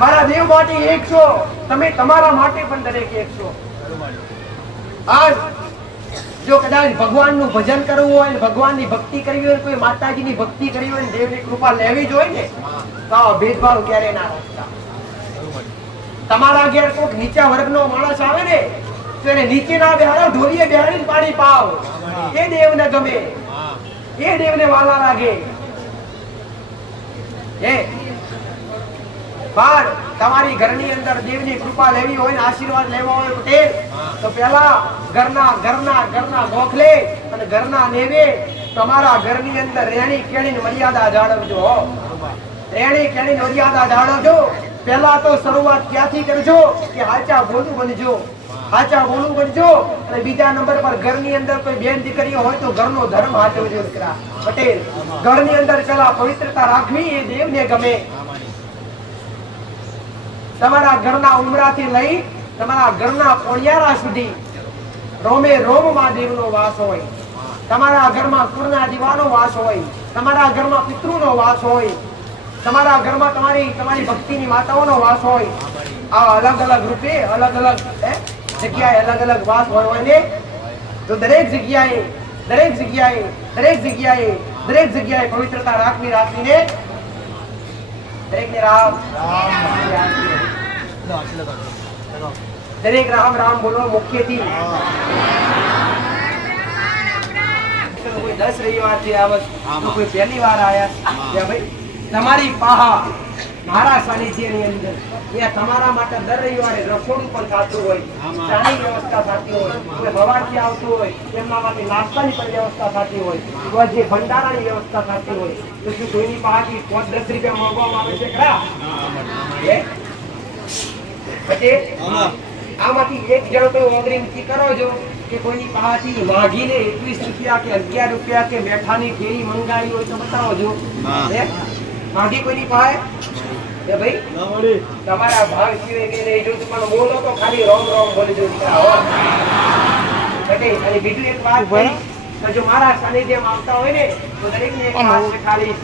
મારા દેવ માટે એક છો, તમે તમારા માટે પણ દરેક એક છો. આજ જો કદાચ ભગવાનનું ભજન કરવું હોય, ભગવાનની ભક્તિ કરવી હોય, કોઈ માતાજીની ભક્તિ કરવી હોય, દેવની કૃપા લેવી જ હોય ને, તો ભેદભાવ ક્યારે ના રાખતા. તમારા ઘેર કોઈક નીચા વર્ગનો માણસ આવે ને તો એને નીચે ના બેહાડો, ઢોલીએ બેહાડીને પાણી પાવ. એ દેવને ગમે, એ દેવને વાલા લાગે. પણ તમારી ઘરની અંદર દેવની કૃપા લેવી હોય ને આશીર્વાદ લેવા હોય પટેલ, તો પેલા ઘરના મોખલે અને ઘરના નેવે તમારા ઘરની અંદર રેણી કેણી મર્યાદા જાળવજો. રેણી કેણી મર્યાદા જાળવજો. પેલા તો શરૂઆત ક્યાંથી કરજો કે હાચા બોલું બનજો, હાચા બોલું બનજો. અને બીજા નંબર પર ઘરની અંદર કોઈ બેન દીકરીઓ હોય તો ઘરનો ધર્મ હાચવજો. પટેલ ઘરની અંદર પેલા પવિત્રતા રાખવી એ દેવને ગમે. તમારા ઘરના ઉમરાથી લઈ તમારા ઘરના કોણિયારા સુધી રોમે રોમમાં દેવનો વાસ હોય. તમારા ઘરમાં કુળના દીવાનો વાસ હોય, તમારા ઘરમાં પિતૃનો વાસ હોય, તમારા ઘરમાં તમારી ભક્તિની માતાઓનો વાસ હોય. આ અલગ અલગ રૂપે અલગ અલગ જગ્યાએ અલગ અલગ વાસ હોય ને, તો દરેક જગ્યાએ પવિત્રતા રાખવીને દરેકને દરેક રામ રામ બોલવા મુખ્યથી. કોઈ 10 રવિવાર થી આવત, કોઈ પહેલી વાર આયા, ભાઈ તમારી પાહા મારા સાનિધ્યની અંદર તમારા માટે દર રવિવારે રસોડું પણ થતું હોય, ચાની વ્યવસ્થા થતી હોય, કોઈ સવારથી આવતું હોય એમના માટે નાસ્તાની પણ વ્યવસ્થા થતી હોય, જે ભંડારાની વ્યવસ્થા થતી હોય. તો શું કોઈની પાસેથી 5-10 રૂપિયા માંગવામાં આવે છે ખરા? આમાંથી એક જણો કોઈ ઓર્ડરિંગ કરો છો કે કોઈની પાસેથી માગીને 21 રૂપિયા કે 11 રૂપિયા કે મેઠાની કેરી મંગાવી હોય તો બતાવો છો. માગી કોઈની પાસે કે ભાઈ તમારા ભાગ સિવાય કે નહીં જોતું, પણ બોલો તો ખાલી રોમ બોલજો. અને બીજું એક વાત ભાઈ, જો મારા સાનિધ્યમાં આવતા હોય ને તો દરેકને એક વાત છે, ખાલી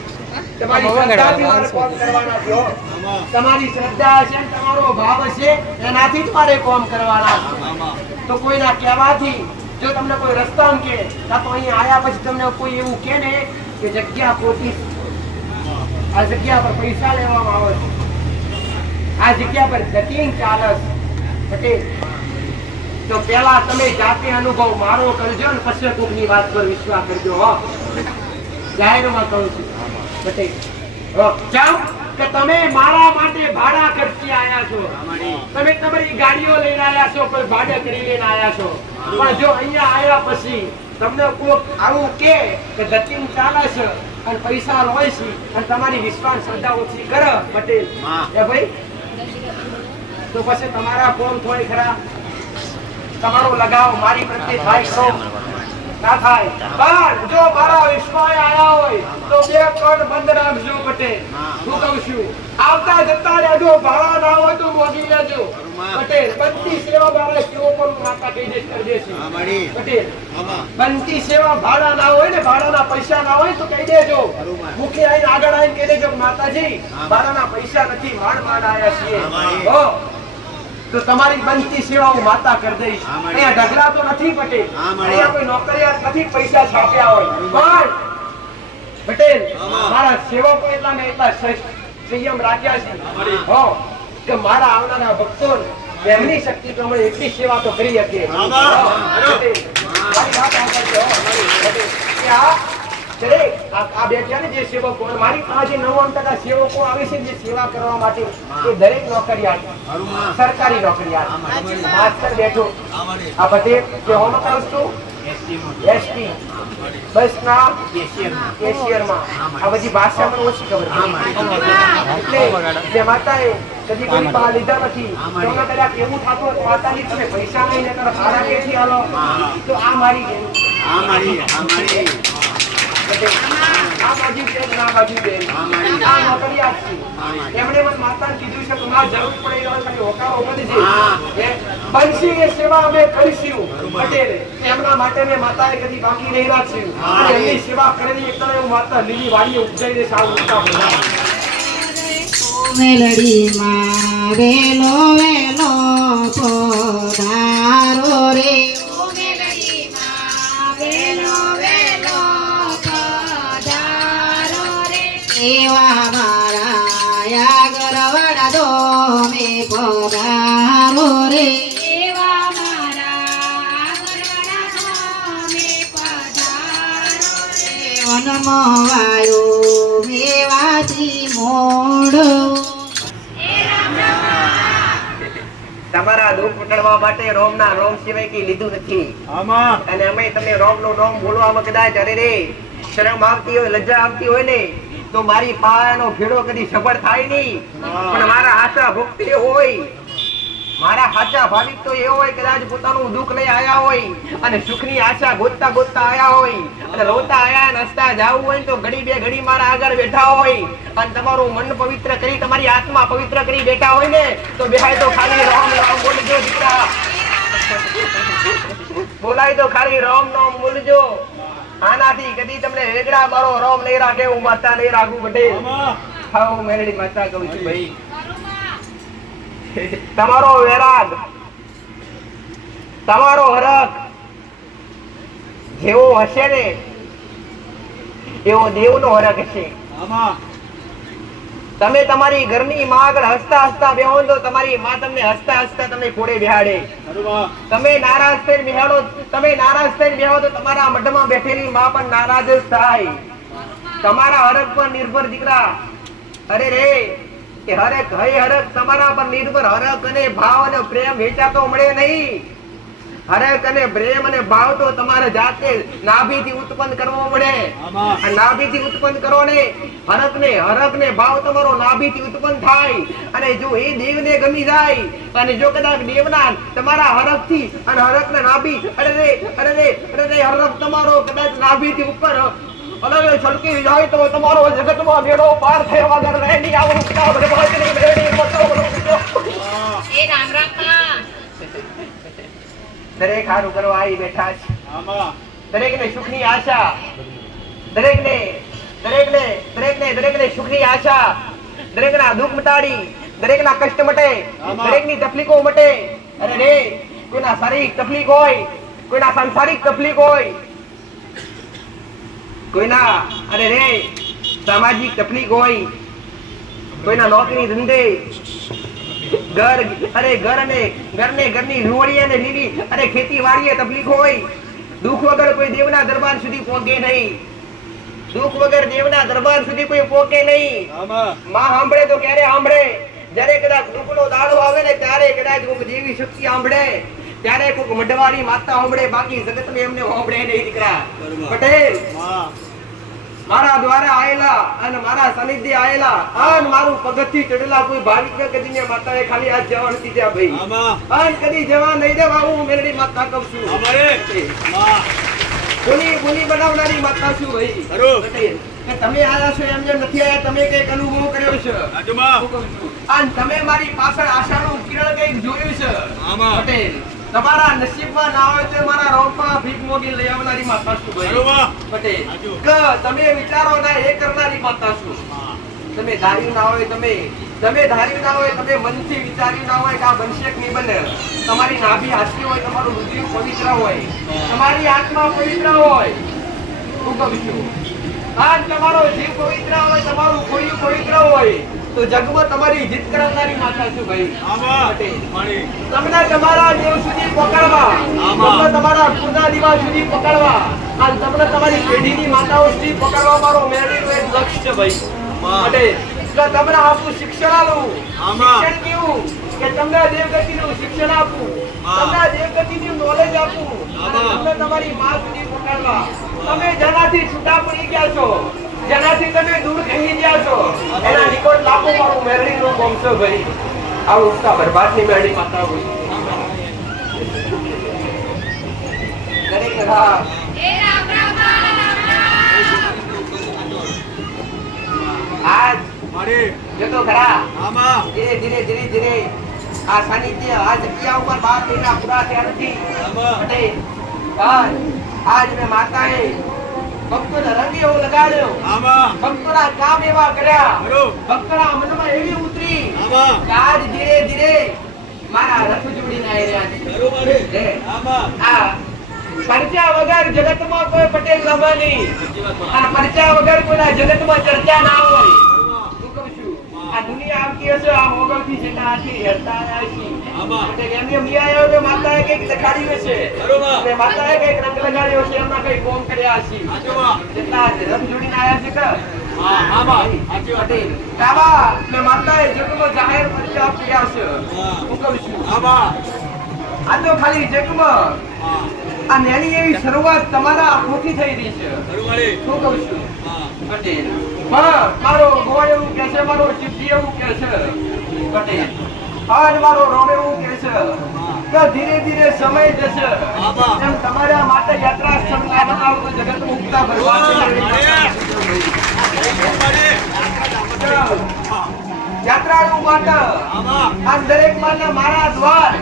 તમારી શ્રદ્ધાથી મારે કોમ કરવાના છે. તમારી શ્રદ્ધા હશે, તમારો ભાવ હશે, એનાથી જ મારે કોમ કરવાના. તો કોઈના કહેવાથી જો તમને કોઈ રસ્તામાં કે કાં તો અહીં આયા પછી તમને કોઈ એવું કે ને કે જગ્યા ખોટી, આ જગ્યા પર પૈસા લેવામાં આવે છે, આ જગ્યા પર જટિંગ ચાલે છે, તો પેલા તમે જાતે અનુભવ મારો કરજો ને પછી કોકની વાત પર વિશ્વાસ કરજો. જાહેરમાં કહું છું પટેલ, કે તમે મારા માટે ભાડા ખર્ચી આયા છો, તમે તમારી ગાડીઓ લઈને આયા છો, કોઈ ભાડે કરી લઈને આયા છો. પણ જો અહીંયા આયા પછી તમને કોક આવું કે જટિંગ ચાલે છે અને પૈસા હોય છે અને તમારી વિશ્વાસ શ્રદ્ધા ઓછી કરે પટેલ, ભાઈ તો પછી તમારા ફોન થોડી ખરા, તમારો લગાવ મારી પ્રત્યે થાય તો ના થાય. પણ જો મારા વિશ્વાસ આયા હોય તો બે કણ બંધ રાખજો પટેલ. હું કહું છું આવતા જતા રહેજો, ભાડા ના હોય તો મોગી લેજો પટેલ. બનતી સેવા મારા સેવકોનું માતા કહી દે કરી દેશે પટેલ. બનતી સેવા ભાડા ના હોય ને, ભાડાના પૈસા ના હોય તો કહી દેજો. મુખે આવીને આગળ આવીને કહી દેજો માતાજી ભાડાના પૈસા નથી, માંડ આયા છીએ. તો તમારી બનતી સેવા હું માતા કરી દઈશ. અહીંયા ઢગલા તો નથી પટેલ, અહીંયા કોઈ નોકરિયાત નથી પૈસા છાપ્યા હોય. પણ પટેલ મારા સેવકો એટલા ને એટલા સંયમ રાખ્યા છે કે મારા આવનારા ભક્તો એમની શક્તિ પ્રમાણે એટલી સેવા તો કરી શકે. આ બેઠા ને જે સેવકો, મારી પાસે 99% સેવકો આવે છે જે સેવા કરવા માટે, એ દરેક નોકરિયાત, સરકારી નોકરિયાત, માસ્ટર બેઠો આ પટેલ કે હોમ કરું છું એસટી બસના કેશિયરમાં. આ બધી ભાષા મને ઓછી ખબર એટલે માતાએ કદી કોઈ બહાર લીધા નથી. તમને કદાચ કેવું થતું માતાજી તમે પૈસા લઈને ભાડા કેથી આલો, તો આ મારી આ બાજુ બેન ના બાજુ બેન આ નોકરિયાત છે એમણે મને માતાને કીધું છે કે માં જરૂર પડે એવા ખાલી હોકારો બનશે બનશી એ સેવા અમે કરીશું પટેલ એમના માટે મેં માતાએ કદી બાકી નહીં રાખ્યું અને એમની સેવા કરેલી એક તરફ માતા લીલી વાડીએ ઉપજાઈને સાવ ઉઠા બોલા મેલડી માં વેલો વેલો પધારો રે ઓ મેલડી માં વેલો વેલો પધારો રે એવા મારા આગરવાડા દો મે પધારો રે એવા મારા આગરવાડા દો મે પધારો રે વનમાં વાયો મેવાજી મોડો તમારા દુઃખ ઉટાડવા માટે રોમના રોમ સિવાય કઈ લીધું નથી અને અમે તમને રોમનું નામ બોલવામાં કદાચ અરે રે શરમ આવતી હોય લજ્જા આવતી હોય ને તો મારી પાયાનો ભેડો કદી સફળ થાય નહીં પણ મારા આશા ભક્તિ હોય મારા સાચા ભાવિક તો એ હોય કદાચ પોતાનું દુઃખ લઈ આયા હોય અને સુખની આશા ગોતતા ગોતતા આયા હોય અને રોતા આયા અને હસતા જાવું હોય તો ઘડી બે ઘડી મારા આગળ બેઠા હોય અને તમારું મન પવિત્ર કરી તમારી આત્મા પવિત્ર કરી બેઠા હોય ને તો બેહાય તો ખાલી રામ રામ બોલજો દીકરા બોલાય તો ખાલી રામ નામ બોલજો આનાથી કદી તમને વેગડા મારો રામ નહીં રાખે હું માતા નહીં રાખું પટેલ હા હું મેરડી માતા કહું છું ભાઈ તમારો વૈરાગ તમારો હરખ જેવો હશે ને એવો દેવનો હરખ હશે તમે તમારી ઘરની માં આગળ હસતા હસતા બેહો તો તમારી માં તમને હસતા હસતા તમને કોડે બેહાડે તમે નારાજ થઈને બેહાડો તમે નારાજ થઈને બેહો તો તમારા મઢમાં બેઠેલી માં પણ નારાજ જ થાય તમારા હરખ પર નિર્ભર દીકરા અરે રે કે હરખ હય હરખ તમારા પર નિર્ભર હરખ અને ભાવ અને પ્રેમ વેચાતો મળે નહીં હરખ અને પ્રેમ અને ભાવ તો તમારે જાતે નાભીથી ઉત્પન્ન કરવો પડે અને નાભીથી ઉત્પન્ન કરો ને હરખ ને ભાવ તમારો નાભીથી ઉત્પન્ન થાય અને જો એ દેવને ગમી જાય અને જો કદાચ દેવના તમારા હરખથી અને હરખને નાભી અરે રે હરખ તમારો કદાચ નાભીથી ઉપર અલગ છલકી જાય તો તમારો જગતમાં બેડો પાર થયો વગર રહે નહીં આવું બરબાદની બેડી બતાવો એ રામ રામ દરેક હારું કરવા આવી બેઠા છે દરેકને સુખની આશા દરેકને સુખની આશા દરેકના દુઃખ મટાડી દરેકના કષ્ટ મટે દરેકની તકલીફો મટે અરે રે કોઈના શારીરિક તકલીફ હોય કોઈના સાંસારિક તકલીફ હોય કોઈના અરે રે સામાજિક તકલીફ હોય કોઈના નોકરી ધંધે ઘરની રૂવડી અને લીલી અને ખેતીવાડીએ તકલીફ હોય દુઃખ વગર કોઈ દેવના દરબાર સુધી પહોંચે નહીં દુઃખ વગર દેવના દરબાર સુધી કોઈ પહોંચે નહીં માં સાંભળે તો ક્યારે સાંભળે જ્યારે કદાચ દુઃખનો દાડો આવે ને ત્યારે કદાચ કોઈ દેવી શક્તિ સાંભળે ત્યારે કોઈ મઢવારી માતા સાંભળે બાકી જગતમાં એમને સાંભળે નહીં દીકરા પટેલ મારા દ્વારા આયેલા અને મારા સાનિધ્ય આયેલા અને મારું પગથથી ચડેલા કોઈ ભાવિક કદીને માતાએ ખાલી આજ જવા નથી ત્યાં ભાઈ અને કદી જવા નહીં દેવા હું મેરડી માતા કહું છું બોલી બનાવનારી માતા છું ભાઈ કે તમે આયા છો એમ જેમ નથી આયા તમે કઈક અનુભવ કર્યો છે અને તમે મારી પાછળ આશાનું કિરણ કઈક જોયું છે પટેલ તમારા નસીબમાં ના હોય તો મારા રોમમાં ભીખ મોગી લઈ આવનારી માતા છું ભાઈ પટેલ કે તમે વિચારો ના એ કરનારી માતા છું તમે ધાર્યું ના હોય તમે ધાર્યું ના હોય તમે મનથી વિચાર્યું ના હોય કે આ બનશે કે નહીં બને તમારી નાભી હાથી હોય તમારું રુધિર પવિત્ર હોય તમારી આત્મા પવિત્ર હોય હું કહું છું આ તમારો જીવ પવિત્ર હોય તમારું ખોડિયું પવિત્ર હોય તો જગમાં તમારી જીત કરનારી માતા છું ભાઈ તમને તમારા દેવ સુધી પકડવા તમને તમારા ખુદા દીવા સુધી પકડવા અને તમને તમારી પેઢીની માતાઓ સુધી પકડવા મારો મેળવીનો એક લક્ષ્ય છે ભાઈ પટેલ કે તમને આપું શિક્ષણ આલું શિક્ષણ કેવું કે તમને દેવગતિનું શિક્ષણ આપું તમને દેવગતિનું નોલેજ આપું અને તમને તમારી માં સુધી પકડવા તમે જેનાથી છૂટા પડી ગયા છો જેનાથી તમે દૂર થઈ ગયા છો એના નિકટ લાખો મારું મેરડીનું બોમસો ભાઈ આ ઉઠતા બરબાદની મેરડી માતા હોય દરેક રામ આજ મારે જો તો ખરા આમાં ધીરે ધીરે આ સાનિધ્ય આ જગ્યા ઉપર 12 મહિના પૂરા થયા નથી આમાં પટેલ પણ આજ મેં માતાએ ભક્તોને રંગ એવો લગાડ્યો આમાં ભક્તોના કામ એવા કર્યા ખરું ભક્તોના મનમાં એવી ઉતરી આમાં કે આજ ધીરે મારા રથ જોડીને આવી રહ્યા છે ખરું મારે હે. આમાં આ પરચા વગર જગતમાં કોઈ પટેલ લભે નહીં સાચી વાત માં. અને પરચા વગર કોઈના જગતમાં ચર્ચા ના હોય આમાં હું કહું છું આ દુનિયા આવતી હશે આ મોગલથી જેટલા આથી હેરતા આવ્યા છીએ આમાં. એટલે એમને એમ આવ્યો કે માતાએ કંઈક લગાડ્યું હશે ખરું માં. અને માતાએ કંઈક રંગ લગાડ્યો હશે એમના કંઈક કોમ કર્યા હશે સાચું માં. જેટલા રથ જોડીને આવ્યા છે કે હા આમાં સાચી વાત પટેલ કાવા ને માતાએ જગમાં જાહેર પરચા આપ્યા છે હા. હું કહું છું આમાં આ તો ખાલી જગમાં હા આ નાની એવી શરૂઆત તમારા આંખોથી થઈ રહી છે ખરું મારે શું કહું છું હા પટેલ હા મારો ગોળ એવું કે છે મારો ચીપી એવું કે છે પટેલ આજ મારો રોમ એવું કે છે કે ધીરે સમય જશે આમાં. એમ તમારા માટે યાત્રા સ્થળના બનાવો તો જગત મુક્તા ભરવા યાત્રાનું માટે આમાં આ દરેક માટે મારા દ્વાર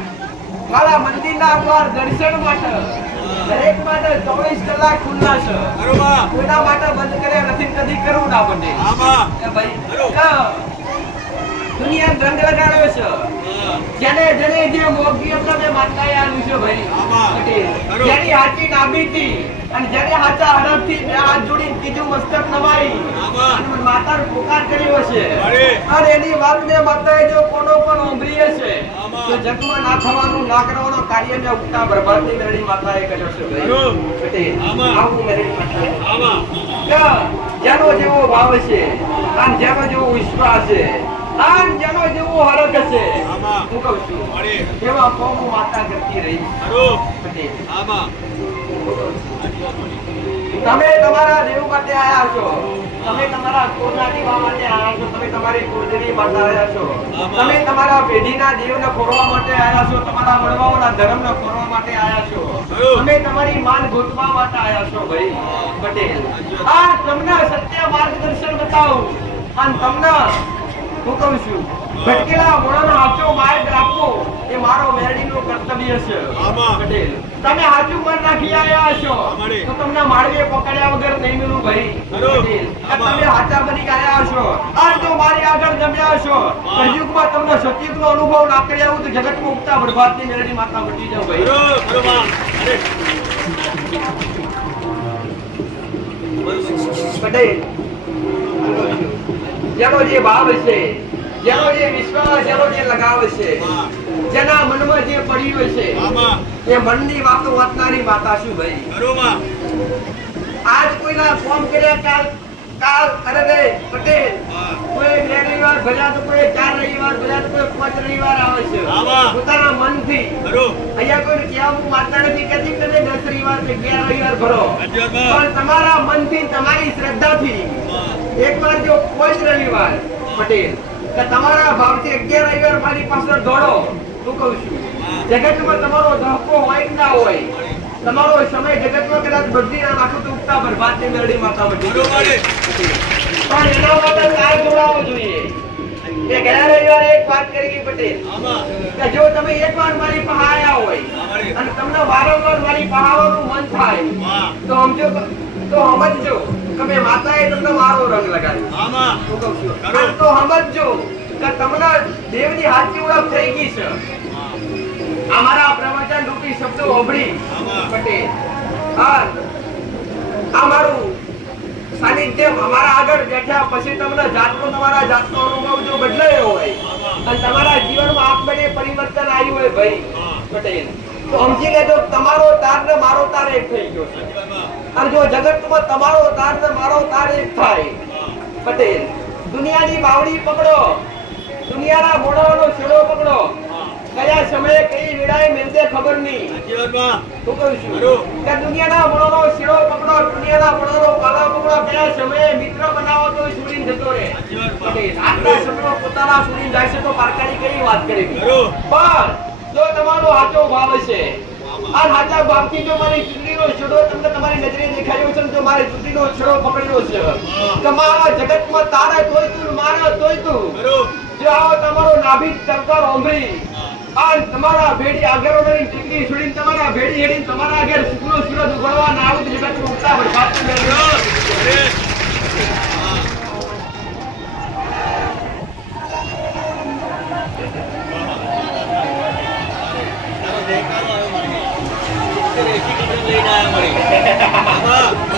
મારા મંદિરના દ્વાર દર્શન માટે દરેક માટે 24 કલાક ખુલ્લા છે ખરું માં. કોઈના માટે બંધ કર્યા નથી કદી કરવું ના બને આમાં કે ભાઈ ખરું. કે દુનિયા રંગ લગાડ્યો છે હા જેને જે મોગી અમને મેં માતાએ આલ્યું છે ભાઈ આમાં. પટેલ. ખરું. જેની હાચી નાભીથી અને જેને હાચા હડપથી બે હાથ જોડીને કીધું મસ્તક નવાઈ આમાં. અને મને માતાનો પોકાર કર્યો છે અરે. અને એની વાત મેં માતાએ જો કોનો પણ ઓંભળી હશે આમાં. તો જગમાં ના થવાનું ના કરવાનો કાર્યને ઉગતા બરબાદની મેરડી માતાએ કર્યો છે ભાઈ ખરું. પટેલ. આમાં. આવું મેરડી માતાએ આમાં કે જેનો જેવો ભાવ છે અને જેનો જેવો વિશ્વાસ છે અને જેનો જેવો હરખ છે આમાં. હું કહું છું અરે. એવા કોમ માતા કરતી રહી ખરું પટેલ. આમાં તમે તમારા દેવ માટે આયા છો તમે તમારા કુળના દેવા માટે આયા છો તમે તમારી કુળદેવી માટે આયા છો આમાં. તમે તમારા પેઢીના દેવને ખોરવા માટે આયા છો તમારા વડવાઓના ધર્મને ખોરવા માટે આયા છો ખરું. તમે તમારી માન ગોતવા માટે આયા છો ભાઈ પટેલ આ તમને સત્ય માર્ગદર્શન બતાવું અને તમને હું કહું છું ભટકેલા મોણાનો સાચો માર્ગ રાખવો એ મારો મેરડીનું કર્તવ્ય છે આમાં. પટેલ તમે સાચું મન રાખી આયા છો અમારે. તો તમને માળવે પકડ્યા વગર નહીં મિલું ભાઈ ખરું. પટેલ આમાં. તમે સાચા બની ગયા છો અને જો મારી આગળ જમ્યા છો કળયુગમાં તમને સતયુગનો અનુભવ ના કર્યા હોય તો જગતમાં ઉગતા બરબાદની મેરડી માતા બચી જાવ ભાઈ ખરું ખરું માં. અરે પટેલ જેનો જે ભાવ છે જેનો જે વિશ્વાસ જેનો જે લગાવ છે હા જેના મનમાં જે પડ્યું છે આમાં એ મનની વાતો વાતનારી માતા શું ભાઈ ખરું માં. આજ કોઈના ફોન કર્યા કાલ અરે રે પટેલ હા કોઈ 2 રવિવાર ભર્યા તો કોઈ 4 રવિવાર ભર્યા તો કોઈ 5 રવિવાર આવે છે આમાં. પોતાના મનથી ખરું અહીંયા કોઈ કહેવું માતા નથી કહેતી કે 10 રવિવાર કે 11 રવિવાર ભરો સાચી વાત માં. પણ તમારા મનથી તમારી શ્રદ્ધાથી હા એકવાર જો 5 રવિવાર પટેલ કે તમારા ભાવથી 11 રવિવાર મારી પાછળ દોડો હું કહું છું જગતમાં તમારો ધક્કો હોય કે ના હોય તમારો સમય જગતમાં કદાચ બદલી ના નાખો તો ઉગતા બરબાદની મેરડી માતા બચી ખરું મારે પણ એના માટે કાળ જોડાવો જોઈએ એ ગયા રવિવારે એક વાત કરી ગઈ પટેલ આમાં કે જો તમે એકવાર મારી પાસે આયા હોય અમારે અને તમને વારંવાર મારી પાસે આવવાનું મન થાય હા તો સમજજો કે મેં માતાએ તમને મારો રંગ લગાડ્યો આમાં હું કહું છું ખરું. અને તો સમજજો કે તમને દેવની હાચી ઓળખ થઈ ગઈ છે હા અમારા પ્રવચન રૂપી શબ્દો ઓભળી આમાં. પટેલ હા આ મારું સાનિધ્ય અમારા આગળ બેઠ્યા પછી તમને તમારા જાતનો અનુભવ જો બદલાયો હોય અને તમારા જીવનમાં આપમેળે પરિવર્તન આવ્યું હોય ભાઈ હા પટેલ તો સમજી લેજો તમારો તાર ને મારો તાર એક થઈ ગયો છે સાચી વાત માં. અને જો જગતમાં તમારો તાર ને મારો તાર એક થાય હા પટેલ દુનિયાની બાવડી પકડો દુનિયાના મોઢાનો છેડો પકડો હા કયા સમયે કઈ વેળાએ મેલદે ખબર નહીં સાચી વાત માં. હું કહું છું ખરું. કે દુનિયાના મોઢાનો છેડો પકડો દુનિયાના મોઢાનો પાલા પકડો કયા સમયે મિત્ર બનાવો તો છોડીને જતો રહે સાચી વાત માં. પટેલ આજના સમયમાં પોતાના છોડીને જાય છે તો પારકાની કઈ વાત કરી ખરું. પણ જો તમારો સાચો ભાવ છે આ સાચા બાપથી જો મારી ચૂંટણીનો છેડો તમને તમારી નજરે દેખાયો છે ને જો મારી ચૂંટણીનો છેડો પકડ્યો છે તમારા જગતમાં તારે તોય તું મારે તોય તું ખરું. જો આવો તમારો નાભી ટંકાર ઓંભળી આ તમારા ભેડી આગળની ટીકડી છોડીને તમારા ભેડી હેડીને તમારા આગળ સુખનો સૂરજ ઉગડવા ના આવું જગતમાં ઉગતા હોય સાચું મેળવો. અરે. તારો દેખાડો આવ્યો મારી. અત્યારે એસી કપડાં લઈને આવ્યા મારી.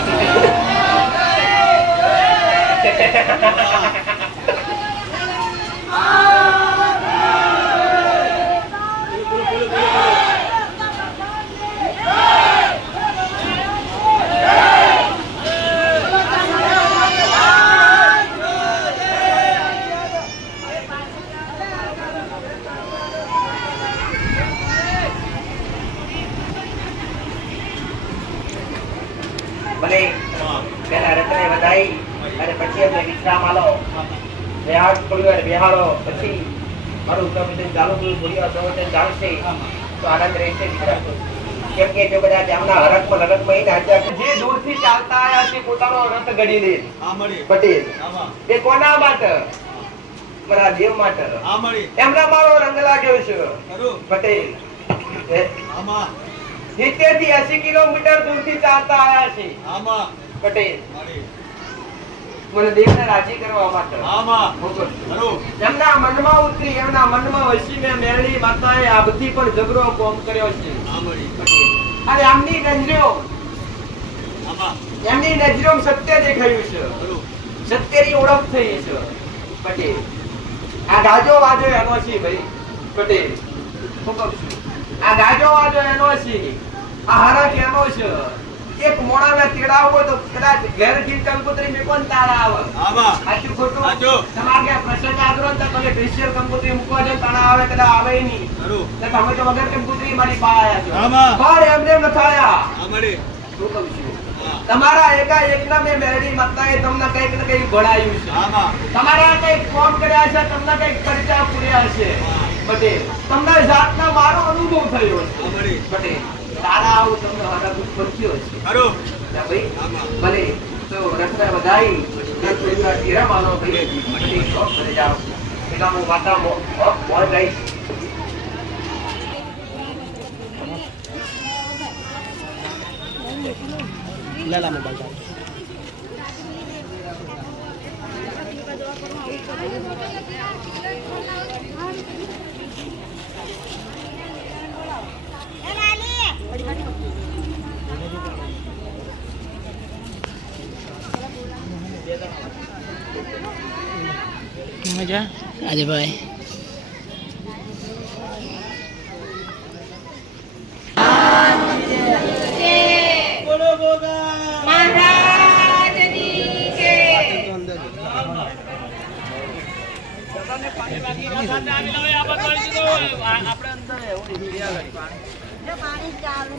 ભલે પેલા રત્ને વધાઈ અને પછી અમે વિશ્રામ આલો બેહાડ થોડી બેહાડો પછી મારું પ્રવચન ચાલુ થયું થોડી વાર પ્રવચન ચાલશે તો આનંદ રહેશે દીકરા. કેમ કે જો બધા ગામના હરકમાં લગતમાં નાચ્યા જે દૂરથી ચાલતા આવ્યા છે પોતાનો રથ ગડી દે આ મળી. પટેલ આમાં. એ કોના માટે મારા દેવ માટે આ મળી. એમના મારો રંગ લાગ્યો છે ખરું. પટેલ એ આમાં. 70 થી 80 કિલોમીટર દૂરથી ચાલતા આવ્યા છે આમાં. પટેલ મળી. મને દેવને રાજી કરવા માટે આમાં. ખરું. ખરું. એમના મનમાં ઉતરી એમના મનમાં વસીને મેરડી માતાએ આ બધી પણ જબરો કોમ કર્યો છે આ મળી. અને આમની નજરો આમાં. એમની નજરોમાં સત્ય દેખાયું છે ખરું. સત્યની ઓળખ થઈ છે પટેલ. આ ગાજો વાજો એનો છે ભાઈ પટેલ. હું કહું છું આ ગાજો વાજો એનો છે આ હરખ એનો છે. એક મોણાને તેડાવો હોય તો કદાચ ઘેરથી કંકોત્રી મેકોન તારા આવે. આમાં. સાચું ખોટું? સાચું. તમારે ક્યાં પ્રસંગ આદરો ને તો તમે સ્પેશિયલ કંકોત્રી મૂકવા જાવ તાણા આવે કદાચ આવે નહીં. ખરું. તો તમે તો વગર કંકોત્રી મારી પાસે આયા છો. આમાં. પણ એમને એમ નથી આયા. આ મળી. શું કહું છું? હા. તમારા એકાએકના મેં મેરડી માતાએ તમને કંઈક ને કંઈક ભણાવ્યું છે. આમાં. તમારા કંઈક કોમ કર્યા છે તમને કંઈક પરિચય પૂર્યા છે પટેલ. તમને જાતના મારો અનુભવ થયો છે આ મળી. પટેલ. તારા આવું તમને હરખ ઉત્પન્ન થયો છે. ખરું. ના ભાઈ આમાં. ભલે તો રત્ન વધાઈ રત્નના હીરા માનો ભાઈ પછી શોખ ભરે જાઓ પેલા હું માતા મોં જઈશ. આજે ભાઈ બોલો ગોગા. મહારાજની જય. પાણી ચાલુ